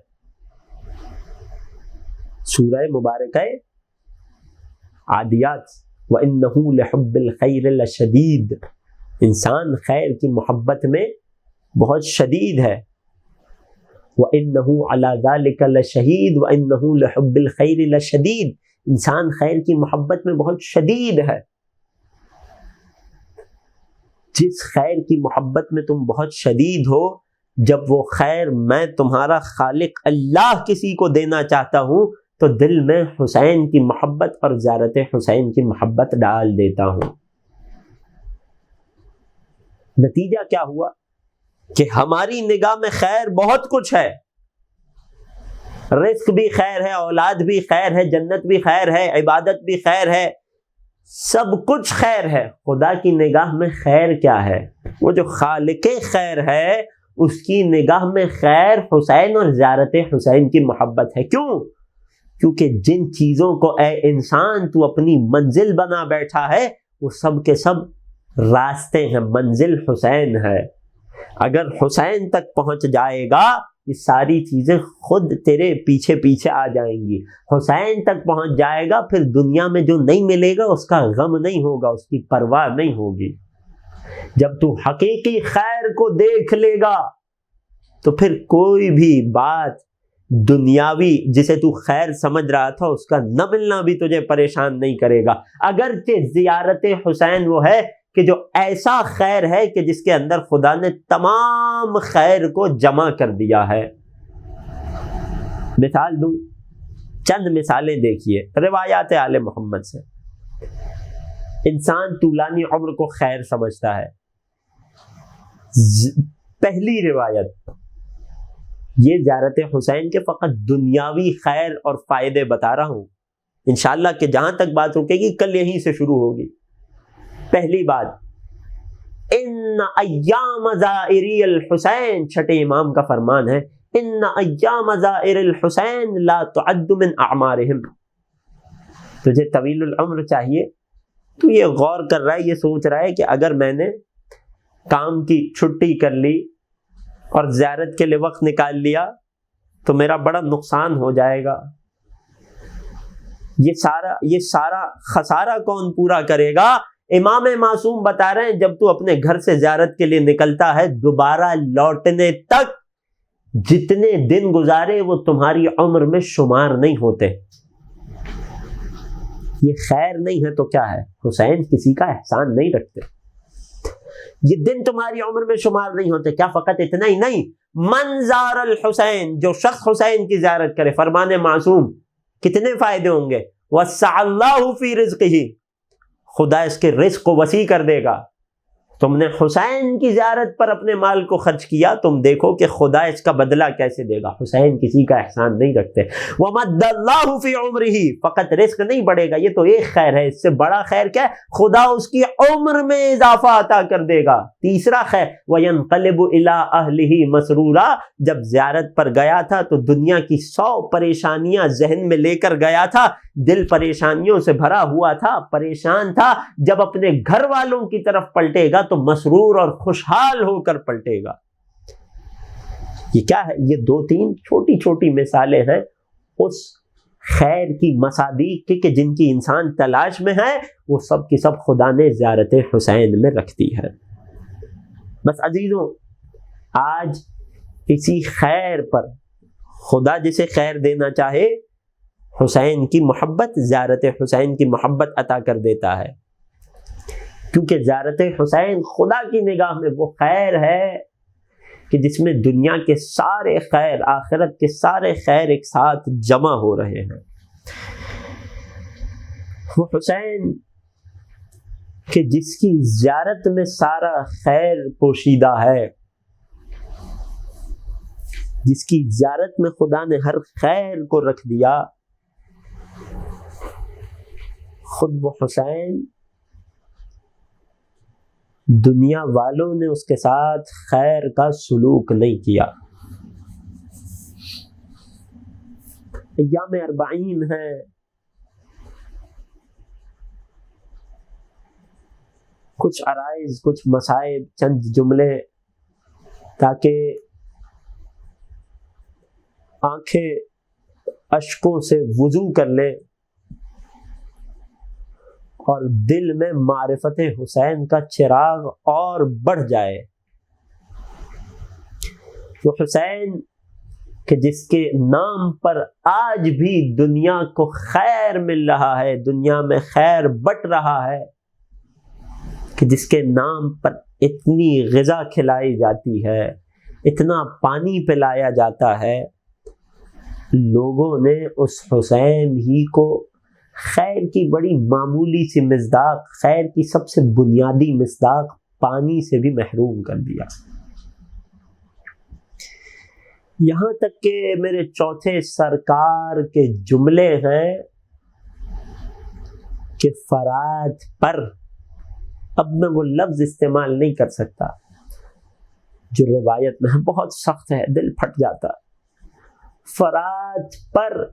سورہ مبارکہ عادیات، وَإِنَّهُ لِحُبِّ الْخَيْرِ لَشَدِيدٌ، انسان خیر کی محبت میں بہت شدید ہے۔ وَإِنَّهُ عَلَى ذَلِكَ لَشَهِيدٌ وَإِنَّهُ لِحُبِّ الْخَيْرِ لَشَدِيدٌ، انسان خیر کی محبت میں بہت شدید ہے۔ جس خیر کی محبت میں تم بہت شدید ہو، جب وہ خیر میں تمہارا خالق اللہ کسی کو دینا چاہتا ہوں تو دل میں حسین کی محبت اور زیارت حسین کی محبت ڈال دیتا ہوں۔ نتیجہ کیا ہوا کہ ہماری نگاہ میں خیر بہت کچھ ہے، رزق بھی خیر ہے، اولاد بھی خیر ہے، جنت بھی خیر ہے، عبادت بھی خیر ہے، سب کچھ خیر ہے۔ خدا کی نگاہ میں خیر کیا ہے؟ وہ جو خالق خیر ہے اس کی نگاہ میں خیر حسین اور زیارت حسین کی محبت ہے۔ کیوں؟ کیونکہ جن چیزوں کو اے انسان تو اپنی منزل بنا بیٹھا ہے وہ سب کے سب راستے ہیں، منزل حسین ہے۔ اگر حسین تک پہنچ جائے گا یہ ساری چیزیں خود تیرے پیچھے پیچھے آ جائیں گی۔ حسین تک پہنچ جائے گا پھر دنیا میں جو نہیں ملے گا اس کا غم نہیں ہوگا، اس کی پرواہ نہیں ہوگی۔ جب تو حقیقی خیر کو دیکھ لے گا تو پھر کوئی بھی بات دنیاوی جسے تو خیر سمجھ رہا تھا اس کا نہ ملنا بھی تجھے پریشان نہیں کرے گا۔ اگرچہ زیارت حسین وہ ہے کہ جو ایسا خیر ہے کہ جس کے اندر خدا نے تمام خیر کو جمع کر دیا ہے۔ مثال دوں، چند مثالیں دیکھیے روایات آل محمد سے۔ انسان طولانی عمر کو خیر سمجھتا ہے. پہلی روایت یہ زیارت حسین کے فقط دنیاوی خیر اور فائدے بتا رہا ہوں، انشاءاللہ کہ جہاں تک بات رکے گی کل یہیں سے شروع ہوگی. پہلی بات، ان ایام زائری الحسین، چھٹے امام کا فرمان ہے، ان ایام زائر الحسین لا تعد من اعمارہم. تجھے طویل العمر چاہیے، تو یہ غور کر رہا ہے، یہ سوچ رہا ہے کہ اگر میں نے کام کی چھٹی کر لی اور زیارت کے لیے وقت نکال لیا تو میرا بڑا نقصان ہو جائے گا. یہ سارا خسارہ کون پورا کرے گا؟ امام معصوم بتا رہے ہیں جب تو اپنے گھر سے زیارت کے لیے نکلتا ہے، دوبارہ لوٹنے تک جتنے دن گزارے وہ تمہاری عمر میں شمار نہیں ہوتے. یہ خیر نہیں ہے تو کیا ہے؟ حسین کسی کا احسان نہیں رکھتے. یہ دن تمہاری عمر میں شمار نہیں ہوتے. کیا فقط اتنا ہی نہیں، من زار الحسین، جو شخص حسین کی زیارت کرے، فرمان معصوم، کتنے فائدے ہوں گے؟ وسع اللہ فی رزقہ، خدا اس کے رزق کو وسیع کر دے گا. تم نے حسین کی زیارت پر اپنے مال کو خرچ کیا، تم دیکھو کہ خدا اس کا بدلہ کیسے دے گا. حسین کسی کا احسان نہیں رکھتے. وَمَدَّ اللَّهُ فِي عُمْرِهِ، فقط رزق نہیں بڑھے گا، یہ تو ایک خیر ہے، اس سے بڑا خیر کیا ہے؟ خدا اس کی عمر میں اضافہ عطا کر دے گا. تیسرا خیر، وَيَنْقَلِبُ إِلَىٰ أَهْلِهِ مَسْرُورًا، جب زیارت پر گیا تھا تو دنیا کی 100 پریشانیاں ذہن میں لے کر گیا تھا، دل پریشانیوں سے بھرا ہوا تھا، پریشان تھا. جب اپنے گھر والوں کی طرف پلٹے گا تو مسرور اور خوشحال ہو کر پلٹے گا. یہ کیا ہے؟ یہ 2-3 چھوٹی چھوٹی مثالیں ہیں اس خیر کی مصادیق کی کہ جن کی انسان تلاش میں ہے، وہ سب کی سب خدا نے زیارت حسین میں رکھ دی ہے. بس عزیزوں، آج اسی خیر پر خدا جسے خیر دینا چاہے، حسین کی محبت، زیارت حسین کی محبت عطا کر دیتا ہے. کیونکہ زیارت حسین خدا کی نگاہ میں وہ خیر ہے کہ جس میں دنیا کے سارے خیر، آخرت کے سارے خیر ایک ساتھ جمع ہو رہے ہیں. وہ حسین کہ جس کی زیارت میں سارا خیر پوشیدہ ہے، جس کی زیارت میں خدا نے ہر خیر کو رکھ دیا، خود وہ حسین دنیا والوں نے اس کے ساتھ خیر کا سلوک نہیں کیا. ایام 40 ہے، کچھ عرائض، کچھ مصائب، چند جملے تاکہ آنکھیں اشکوں سے وضو کر لیں اور دل میں معرفت حسین کا چراغ اور بڑھ جائے. وہ حسین کہ جس کے نام پر آج بھی دنیا کو خیر مل رہا ہے، دنیا میں خیر بٹ رہا ہے، کہ جس کے نام پر اتنی غذا کھلائی جاتی ہے، اتنا پانی پلایا جاتا ہے. لوگوں نے اس حسین ہی کو خیر کی بڑی معمولی سی مصداق، خیر کی سب سے بنیادی مصداق پانی سے بھی محروم کر دیا. یہاں تک کہ میرے چوتھے سرکار کے جملے ہیں کہ فرات پر، اب میں وہ لفظ استعمال نہیں کر سکتا جو روایت میں بہت سخت ہے، دل پھٹ جاتا. فرات پر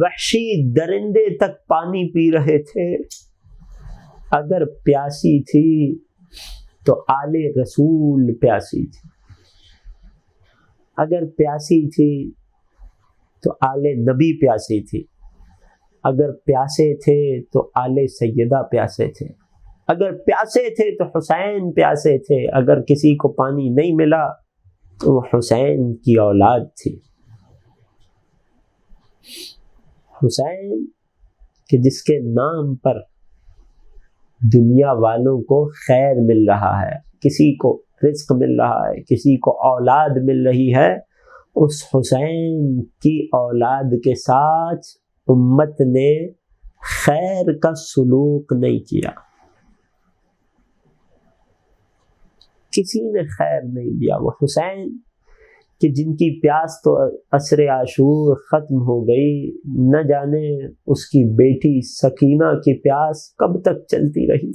وحشی درندے تک پانی پی رہے تھے. اگر پیاسی تھی تو آل رسول پیاسی تھی، اگر پیاسی تھی تو آل نبی پیاسی تھی، اگر پیاسے تھے تو آل سیدہ پیاسے تھے، اگر پیاسے تھے تو حسین پیاسے تھے، اگر کسی کو پانی نہیں ملا تو وہ حسین کی اولاد تھی. حسین کہ جس کے نام پر دنیا والوں کو خیر مل رہا ہے، کسی کو رزق مل رہا ہے، کسی کو اولاد مل رہی ہے، اس حسین کی اولاد کے ساتھ امت نے خیر کا سلوک نہیں کیا، کسی نے خیر نہیں دیا۔ وہ حسین کہ جن کی پیاس تو عصر عاشور ختم ہو گئی، نہ جانے اس کی بیٹی سکینہ کی پیاس کب تک چلتی رہی۔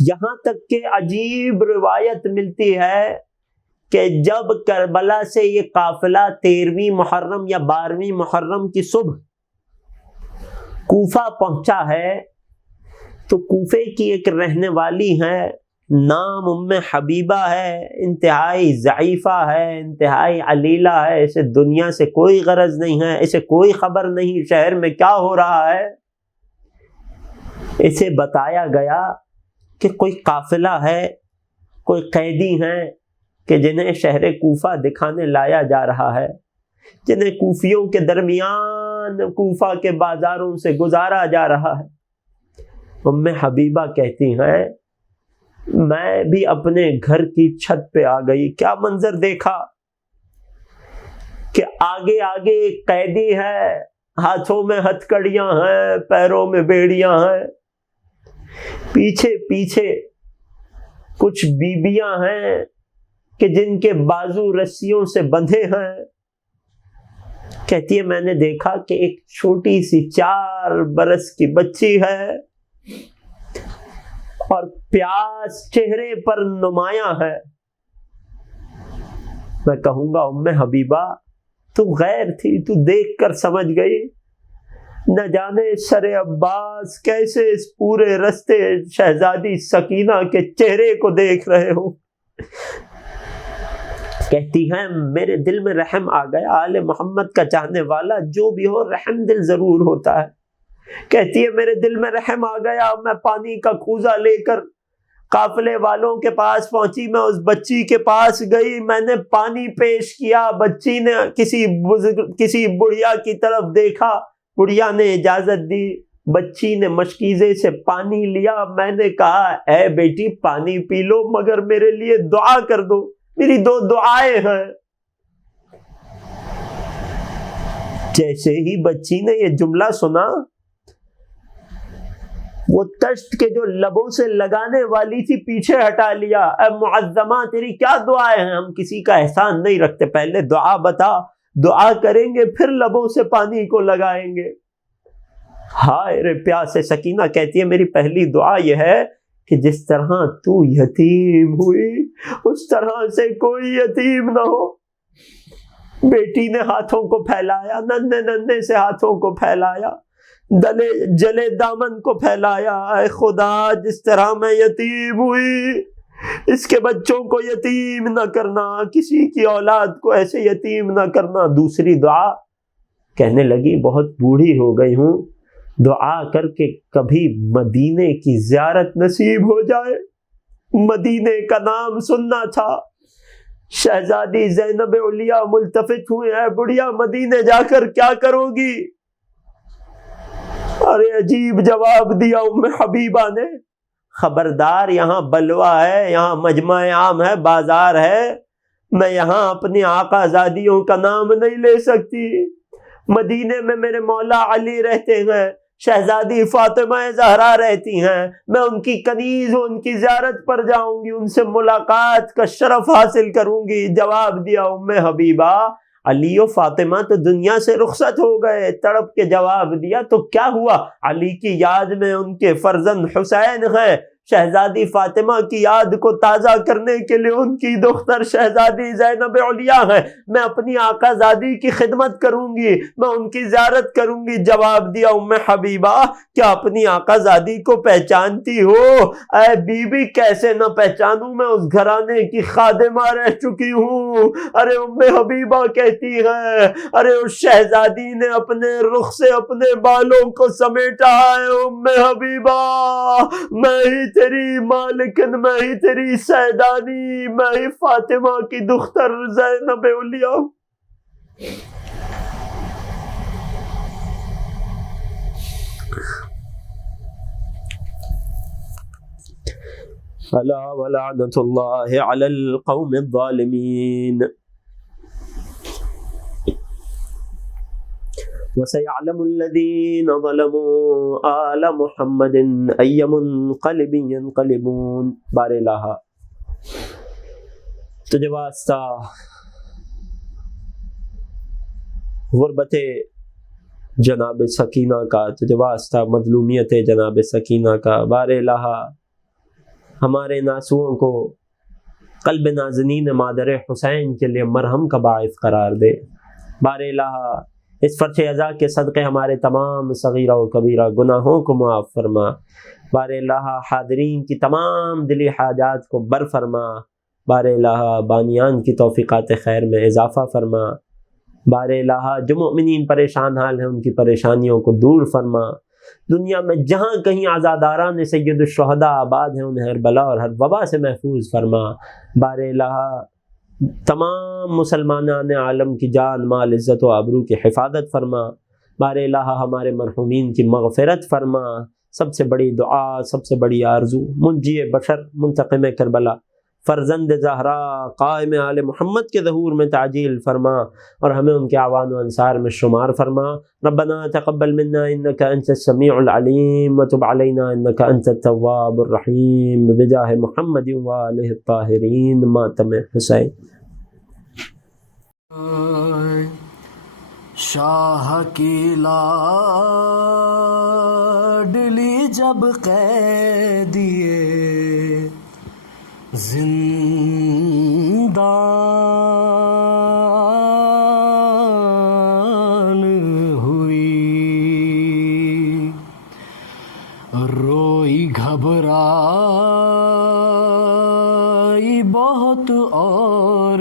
یہاں تک کہ عجیب روایت ملتی ہے کہ جب کربلا سے یہ قافلہ 13ویں محرم یا 12ویں محرم کی صبح کوفہ پہنچا ہے تو کوفے کی ایک رہنے والی ہے، نام ام حبیبہ ہے، انتہائی ضعیفہ ہے، انتہائی علیلہ ہے، اسے دنیا سے کوئی غرض نہیں ہے، اسے کوئی خبر نہیں شہر میں کیا ہو رہا ہے۔ اسے بتایا گیا کہ کوئی قافلہ ہے، کوئی قیدی ہیں کہ جنہیں شہر کوفہ دکھانے لایا جا رہا ہے، جنہیں کوفیوں کے درمیان کوفہ کے بازاروں سے گزارا جا رہا ہے۔ ام حبیبہ کہتی ہیں میں بھی اپنے گھر کی چھت پہ آ گئی، کیا منظر دیکھا کہ آگے آگے ایک قیدی ہے، ہاتھوں میں ہتھ کڑیاں ہیں، پیروں میں بیڑیاں ہیں، پیچھے پیچھے کچھ بیبیاں ہیں کہ جن کے بازو رسیوں سے بندھے ہیں۔ کہتی ہے میں نے دیکھا کہ ایک چھوٹی سی 4 برس کی بچی ہے اور پیاس چہرے پر نمایاں ہے۔ میں کہوں گا ام حبیبہ تو غیر تھی، تو دیکھ کر سمجھ گئی، نہ جانے سر عباس کیسے اس پورے رستے شہزادی سکینہ کے چہرے کو دیکھ رہے ہو۔ کہتی ہیں میرے دل میں رحم آ گیا، آل محمد کا چاہنے والا جو بھی ہو رحم دل ضرور ہوتا ہے۔ کہتی ہے میرے دل میں رحم آ گیا، میں پانی کا کوزہ لے کر قافلے والوں کے پاس پہنچی، میں اس بچی کے پاس گئی، میں نے پانی پیش کیا، بچی نے کسی بڑھیا کی طرف دیکھا، بڑھیا نے اجازت دی، بچی نے مشکیزے سے پانی لیا، میں نے کہا اے بیٹی پانی پی لو مگر میرے لیے دعا کر دو، میری 2 دعائیں ہیں۔ جیسے ہی بچی نے یہ جملہ سنا، وہ تشت کے جو لبوں سے لگانے والی تھی پیچھے ہٹا لیا۔ اے معظمہ تیری کیا دعائیں ہیں؟ ہم کسی کا احسان نہیں رکھتے، پہلے دعا بتا، دعا کریں گے پھر لبوں سے پانی کو لگائیں گے۔ ہائے رے پیاسے سکینہ کہتی ہے میری پہلی دعا یہ ہے کہ جس طرح تو یتیم ہوئی اس طرح سے کوئی یتیم نہ ہو۔ بیٹی نے ہاتھوں کو پھیلایا، ننھے ننھے سے ہاتھوں کو پھیلایا، جلے دامن کو پھیلایا، اے خدا جس طرح میں یتیم ہوئی اس کے بچوں کو یتیم نہ کرنا، کسی کی اولاد کو ایسے یتیم نہ کرنا۔ دوسری دعا کہنے لگی بہت بوڑھی ہو گئی ہوں، دعا کر کے کبھی مدینے کی زیارت نصیب ہو جائے، مدینے کا نام سننا تھا۔ شہزادی زینب علیہ ملتفت ہوئے، اے بڑھیا مدینے جا کر کیا کرو گی؟ ارے عجیب جواب دیا ام حبیبہ نے، خبردار یہاں بلوہ ہے، یہاں مجمع عام ہے، بازار ہے، میں یہاں اپنی آقا زادیوں کا نام نہیں لے سکتی۔ مدینے میں میرے مولا علی رہتے ہیں، شہزادی فاطمہ زہرا رہتی ہیں، میں ان کی کنیز ہوں، ان کی زیارت پر جاؤں گی، ان سے ملاقات کا شرف حاصل کروں گی۔ جواب دیا ام حبیبہ علی و فاطمہ تو دنیا سے رخصت ہو گئے۔ تڑپ کے جواب دیا تو کیا ہوا؟ علی کی یاد میں ان کے فرزند حسین ہیں، شہزادی فاطمہ کی یاد کو تازہ کرنے کے لیے ان کی دختر شہزادی زینب علیہ ہے، میں اپنی آقا زادی کی خدمت کروں گی، میں ان کی زیارت کروں گی۔ جواب دیا ام حبیبہ کیا اپنی آقا زادی کو پہچانتی ہو؟ اے بی بی کیسے نہ پہچانوں، میں اس گھرانے کی خادمہ رہ چکی ہوں۔ ارے ام حبیبہ کہتی ہے ارے اس شہزادی نے اپنے رخ سے اپنے بالوں کو سمیٹا ہے، ام حبیبہ میں ہی تیری مالکن، میں ہی تیری سیدانی، میں ہی فاطمہ کی دختر زینب علیہ۔ الا ولعنۃ اللہ علی القوم الظالمین۔ وَسَيَعْلَمُ الَّذِينَ ظَلَمُوا آلَ مُحَمَّدٍ أَيَّ مُنْقَلِبٍ يَنْقَلِبُونَ۔ بار الہ تجھے واسطہ غربت جناب سکینہ کا، تجھے واسطہ مظلومیت جناب سکینہ کا۔ بار الہ ہمارے ناسوؤں کو قلب نازنین مادر حسین کے لیے مرہم کا باعث قرار دے۔ بار الہ اس فرش عزا کے صدقے ہمارے تمام صغیرہ و کبیرہ گناہوں کو معاف فرما۔ بار الہ حاضرین کی تمام دلی حاجات کو بر فرما۔ بار الہ بانیان کی توفیقات خیر میں اضافہ فرما۔ بار الہ جو مؤمنین پریشان حال ہیں ان کی پریشانیوں کو دور فرما۔ دنیا میں جہاں کہیں عزاداران سید الشہداء آباد ہیں انہیں ہر بلا اور ہر وبا سے محفوظ فرما۔ بار الہ تمام مسلمانان عالم کی جان مال عزت و آبرو کی حفاظت فرما۔ بار الہ ہمارے مرحومین کی مغفرت فرما۔ سب سے بڑی دعا، سب سے بڑی آرزو، منجی بشر منتقم کربلا فرزند زہرا قائم آل محمد کے ظہور میں تعجیل فرما اور ہمیں ان کے اعوان و انصار میں شمار فرما۔ ربنا تقبل منا انک انت السمیع العلیم وتب علینا انک انت التواب الرحیم بجاہ محمد وآلہ الطاہرین ماتم حسین۔ شاہ کی لاڈلی جب قیدیے زندان ہوئی، روئی گھبرائی بہت اور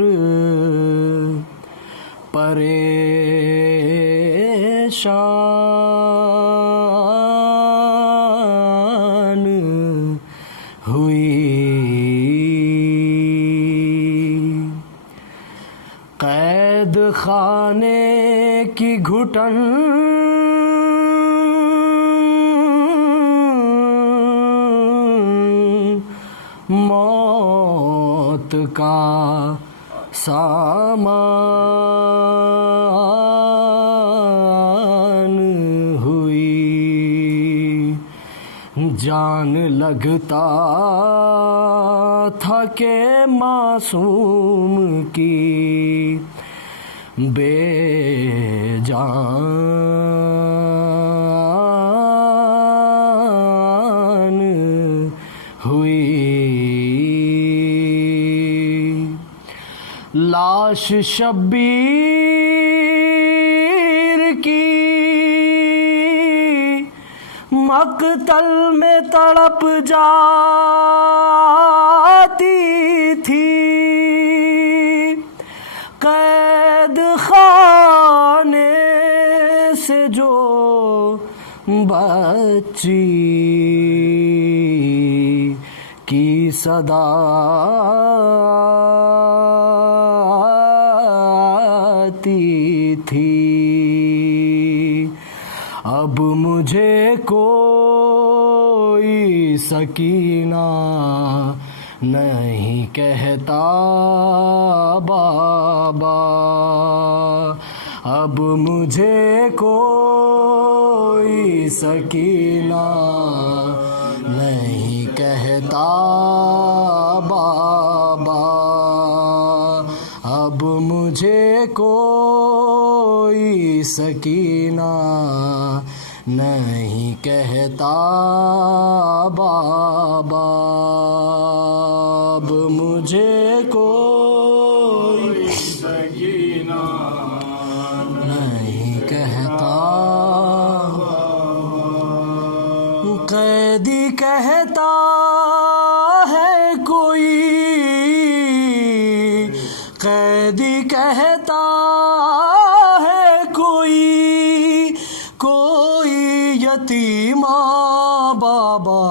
پریشان ہوئی، قید خانے کی گھٹن موت کا سامان ہوئی، جان لگتا تھا کہ معصوم کی بے جان ہوئی، لاش شبیر کی مقتل میں تڑپ جاتی تھی، قید خانے سے جو بچی کی صدا آتی تھی، اب مجھے کوئی سکینہ نہیں کہتا بابا، اب مجھے کوئی سکینہ نہیں کہتا بابا، اب مجھے کوئی سکینہ نہیں کہتا بابا، اب مجھے کوئی سکینہ نہیں کہتا، قیدی کہتا ہے کوئی، قیدی کہتا ہے کوئی، کوئی یتیمہ بابا،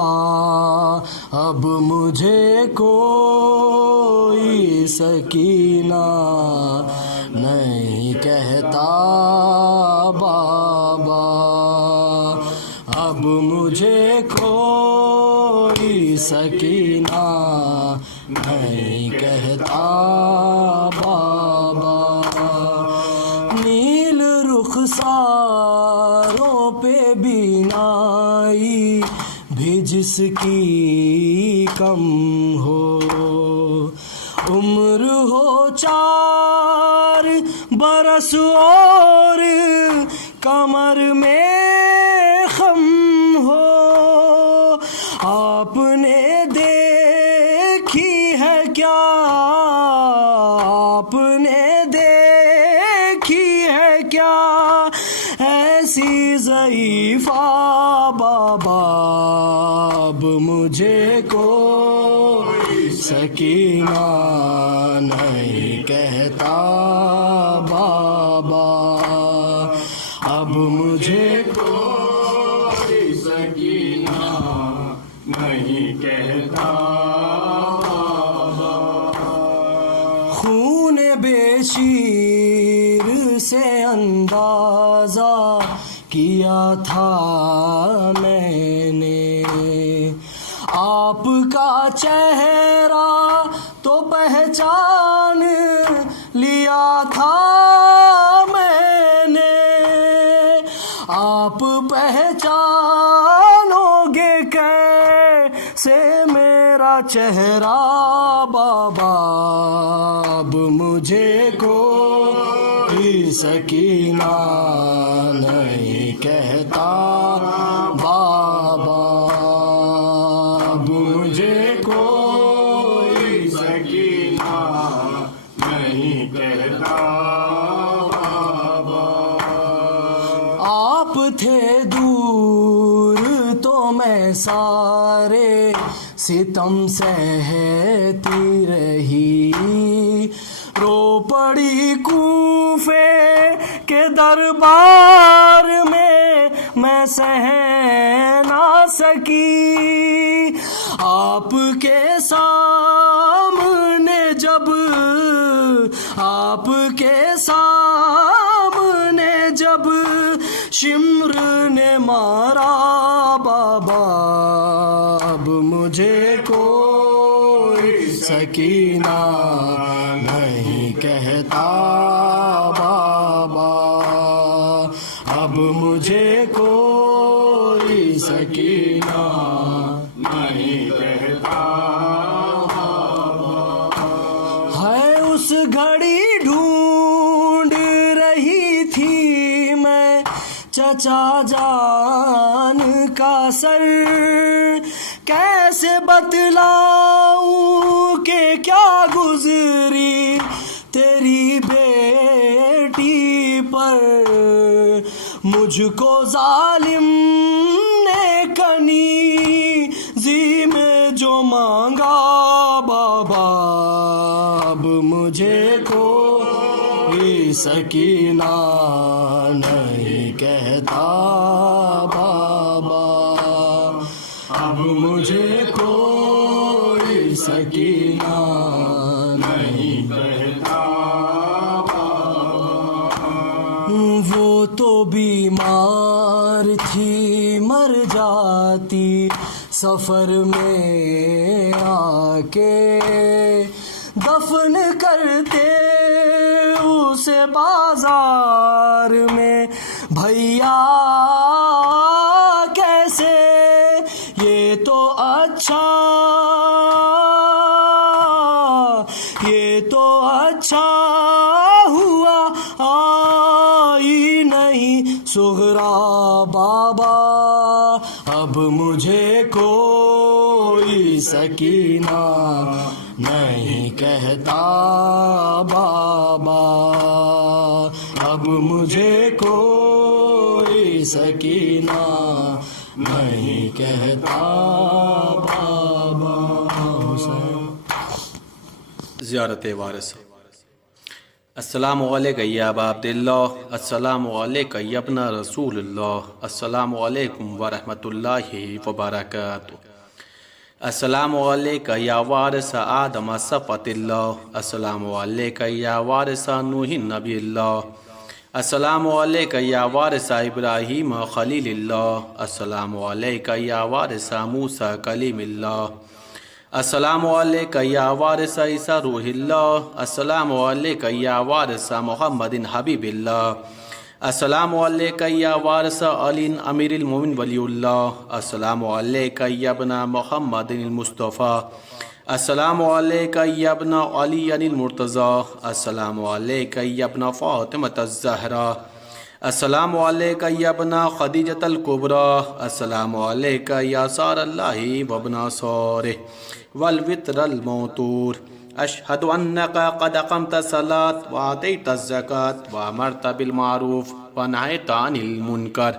اب مجھے کوئی سکینہ نہیں کہتا بابا، اب مجھے کوئی سکینہ نہیں کہتا بابا، نیل رخسار جس کی کم ہو، عمر ہو 4 برس اور کمر میں خم ہو، آپ نے دیکھی ہے کیا، آپ نے دیکھی ہے کیا ایسی ضعیفہ بابا، اب مجھے کوئی سکینہ نہیں کہتا بابا، اب مجھے کوئی سکینہ نہیں کہتا بابا، خون بے شیر سے اندازہ کیا تھا میں نے، آپ کا چہرہ تو پہچان لیا تھا میں نے، آپ پہچانو گے کیسے میرا چہرہ بابا، اب مجھے کوئی سکینہ نہیں کہتا بابا، اب مجھے کوئی سکینہ نہیں کہتا بابا، آپ تھے دور تو میں سارے ستم سہتی رہی، رو پڑی کوفے کے دربار میں سہ نہ سکی، آپ کے سامنے جب، آپ کے سامنے جب شمر نے مارا بابا، اب مجھے کوئی سکینہ نہیں کہتا بابا، اب مجھے کوئی سکینہ نہیں کہتا بابا، ہے اس گھڑی ڈھونڈ رہی تھی میں چچا جان کا سر، کیسے بتلاؤں کہ کیا گزری تیری بیٹی پر، مجھ کو ظالم نے کنیزی میں جو مانگا بابا، اب مجھے کوئی سکینہ نہیں کہتا بابا، اب مجھے کوئی سکینہ نہیں کہتا بابا، وہ تو بیمار تھی مر جاتی سفر میں آ کے، دفن کرتے اسے بازار میں بھیا کیسے، یہ تو اچھا، یہ تو اچھا ہوا آئی نہیں سغرا بابا، اب مجھے کوئی سکینہ نہیں کہتا بابا، اب مجھے کوئی سکینہ نہیں کہتا بابا۔ زیارت وارث۔ السلام علیکم یا ابا عبداللہ، السلام علیکم یا ابن رسول اللہ، السلام علیکم ورحمۃ اللہ وبرکاتہ، السلام علیکم یا وارث آدم صفوۃ اللہ، السلام علیکم یا وارث نوح نبی اللہ، السلام علیکم یا وارث ابراہیم خلیل اللہ، السلام علیکم یا وارث موسیٰ کلیم اللہ، السلام علیکم یا وارث عیسیٰ روح اللہ، السلام علیکم یا وارث محمد حبیب اللہ، السلام علیکہ یا وارث علی امیر المومن ولی اللہ. السلام علیکہ یا ابن محمد المصطفیٰ. السلام علیکہ یا ابن علی المرتضیٰ. السلام علیکہ یا ابن فاطمۃ الزہرا. السلام علیکہ یا ابن خدیجۃ الکبریٰ. السلام علیکہ یا سار اللہ وابن سارہ والوتر الموتور. اشہد انک قد اقمت الصلاۃ وآتیت الزکاۃ وامرت بالمعروف ونہیت عن المنکر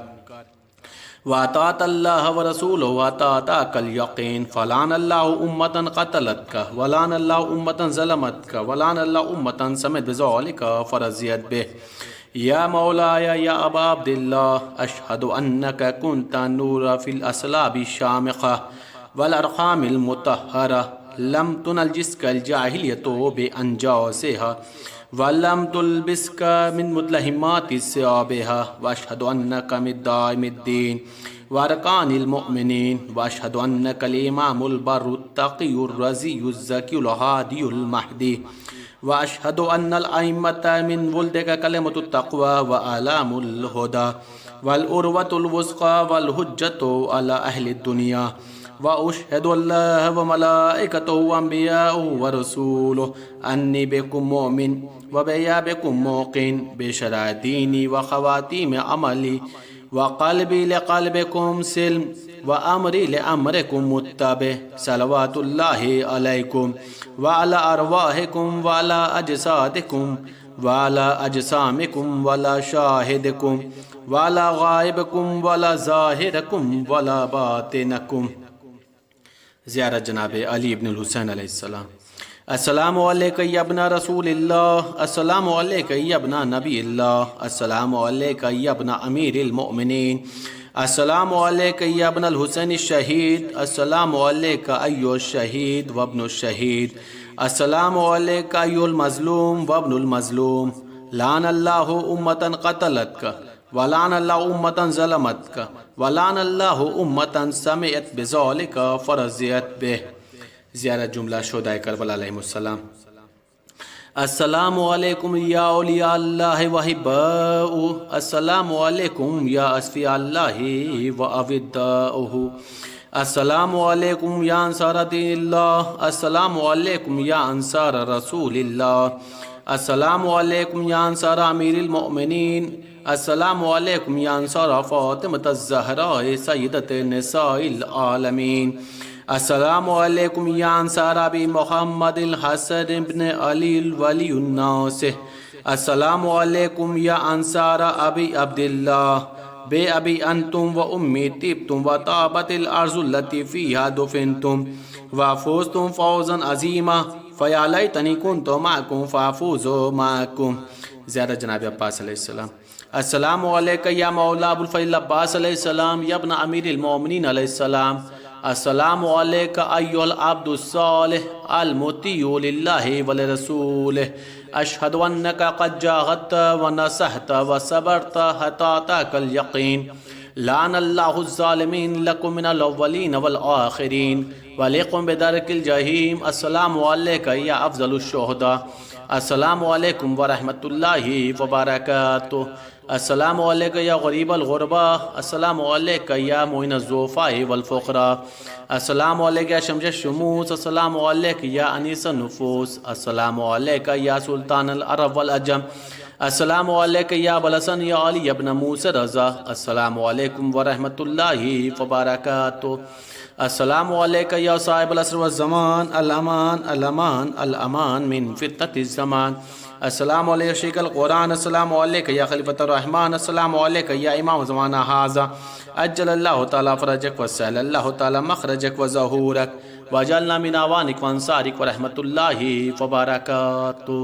وأطعت اللہ ورسولہ وأطاعتک الیقین. فلعن اللہ امة قتلتک ولعن اللہ امة ظلمتک ولعن اللہ امة سمعت بذلک فرضیت بہ. یا مولاي یا ابا عبداللہ اشہد انک کنت النور فی الاسلاب الشامخہ والارحام المطہرہ لم تنجسک الجاہلیۃ بانجاسها ولم تلبسک من مدلہمات ثیابها واشہد انک من دائم الدین وارکان المؤمنین واشہد انک الامام البر التقی الرضی الزکی الہادی المہدی واشہد ان الائمۃ من ولدک کلمۃ التقوی واعلام الہدی والعروۃ الوثقی والحجۃ علی اہل الدنیا واشہد اللہ وملائکتہ وانبیاءہ ورسولہ انی بکم مؤمن وبیا بکم موقن بشرع دینی وخواتیم عملی وقلبی لقلبکم سلم وامری لامرکم متبع. صلوات اللہ علیکم وعلی ارواحکم وعلی اجسادکم وعلی اجسامکم وعلی شاہدکم وعلی غائبکم وعلی ظاہرکم وعلی باطنکم. زیارت جناب علی ابن الحسین علیہ السلام. السلام علیکہ یا ابن رسول اللہ. السلام علیکہ یا ابن نبی اللہ. السلام علیکہ یا ابن امیر المؤمنین. السلام علیکہ یا ابن الحسین الشہید. السلام علیکہ ایھا الشہید وابن الشہید. السلام علیکہ ایھا المظلوم وابن المظلوم. لعن اللہ امة قتلتک ولعن اللہ امة ظلمتک ولعن اللہ امة سمعت بذلک فرضیت بہ. زیارت جملہ شہدائے کربلا علیہم السلام. السلام علیکم یا اولیاء اللہ وحباؤہ. السلام علیکم یا اصفیاء اللہ واوداؤہ. السلام علیکم یا انصار دین اللہ. السلام علیکم یا انصار رسول اللہ. السلام علیکم یا انصار امیر المؤمنین. السلام علیکم یا انصار فاطمۃ الزہراء سیدۃ نساء العالمین. السلام علیکم یا انصار ابی محمد الحسن ابن علی الولی الناصح. السلام علیکم یا انصار ابی عبداللہ بے ابی انتم و امی طبتم و طابت الارض التی فیہا دفنتم وفوزتم فوزا عظیما فیا لیتنی کنت معکم فافوز معکم. زیارت جناب عباس علیہ السلام. السلام علیکہ یا مولا ابو الفضل عباس علیہ السلام یا ابن امیر المومنین علیہ السلام. السلام علیکہ ایھا العبد الصالح المطیع للہ ولرسولہ. اشہد انک قد جاہدت ونصحت وصبرت حتی اتاک الیقین. لعن اللہ الظالمین لکم من الاولین والآخرین ولیکم بدرک الجحیم. السلام علیکہ یا افضل الشہداء. السلام علیکم ورحمۃ اللہ وبرکاتہ. السلام علیکہ یا غریب الغربا. السلام علیکہ یا معین الضعفاء والفقراء. السلام علیکہ یا شمس الشموس. السلام علیکہ یا انیس النفوس. السلام علیکہ یا سلطان العرب والعجم. السلام علیکہ یا ابوالحسن یا علی ابن موسیٰ رضا. السلام علیکم ورحمۃ اللہ وبرکاتہ. السلام علیکہ یا صاحب العصر والزمان الامان الامان الامان من فتنة الزمان. السلام علیکہ شیخ القرآن. السلام علیکہ یا خلیفۃ الرحمن. السلام علیکہ یا امام زمانہ ھذا. اجل اللہ تعالی فرجک وسهل اللہ تعالی مخرجک وظہورک وجعلنا من اعوانک وانصارک ورحمۃ اللہ وبرکاتہ.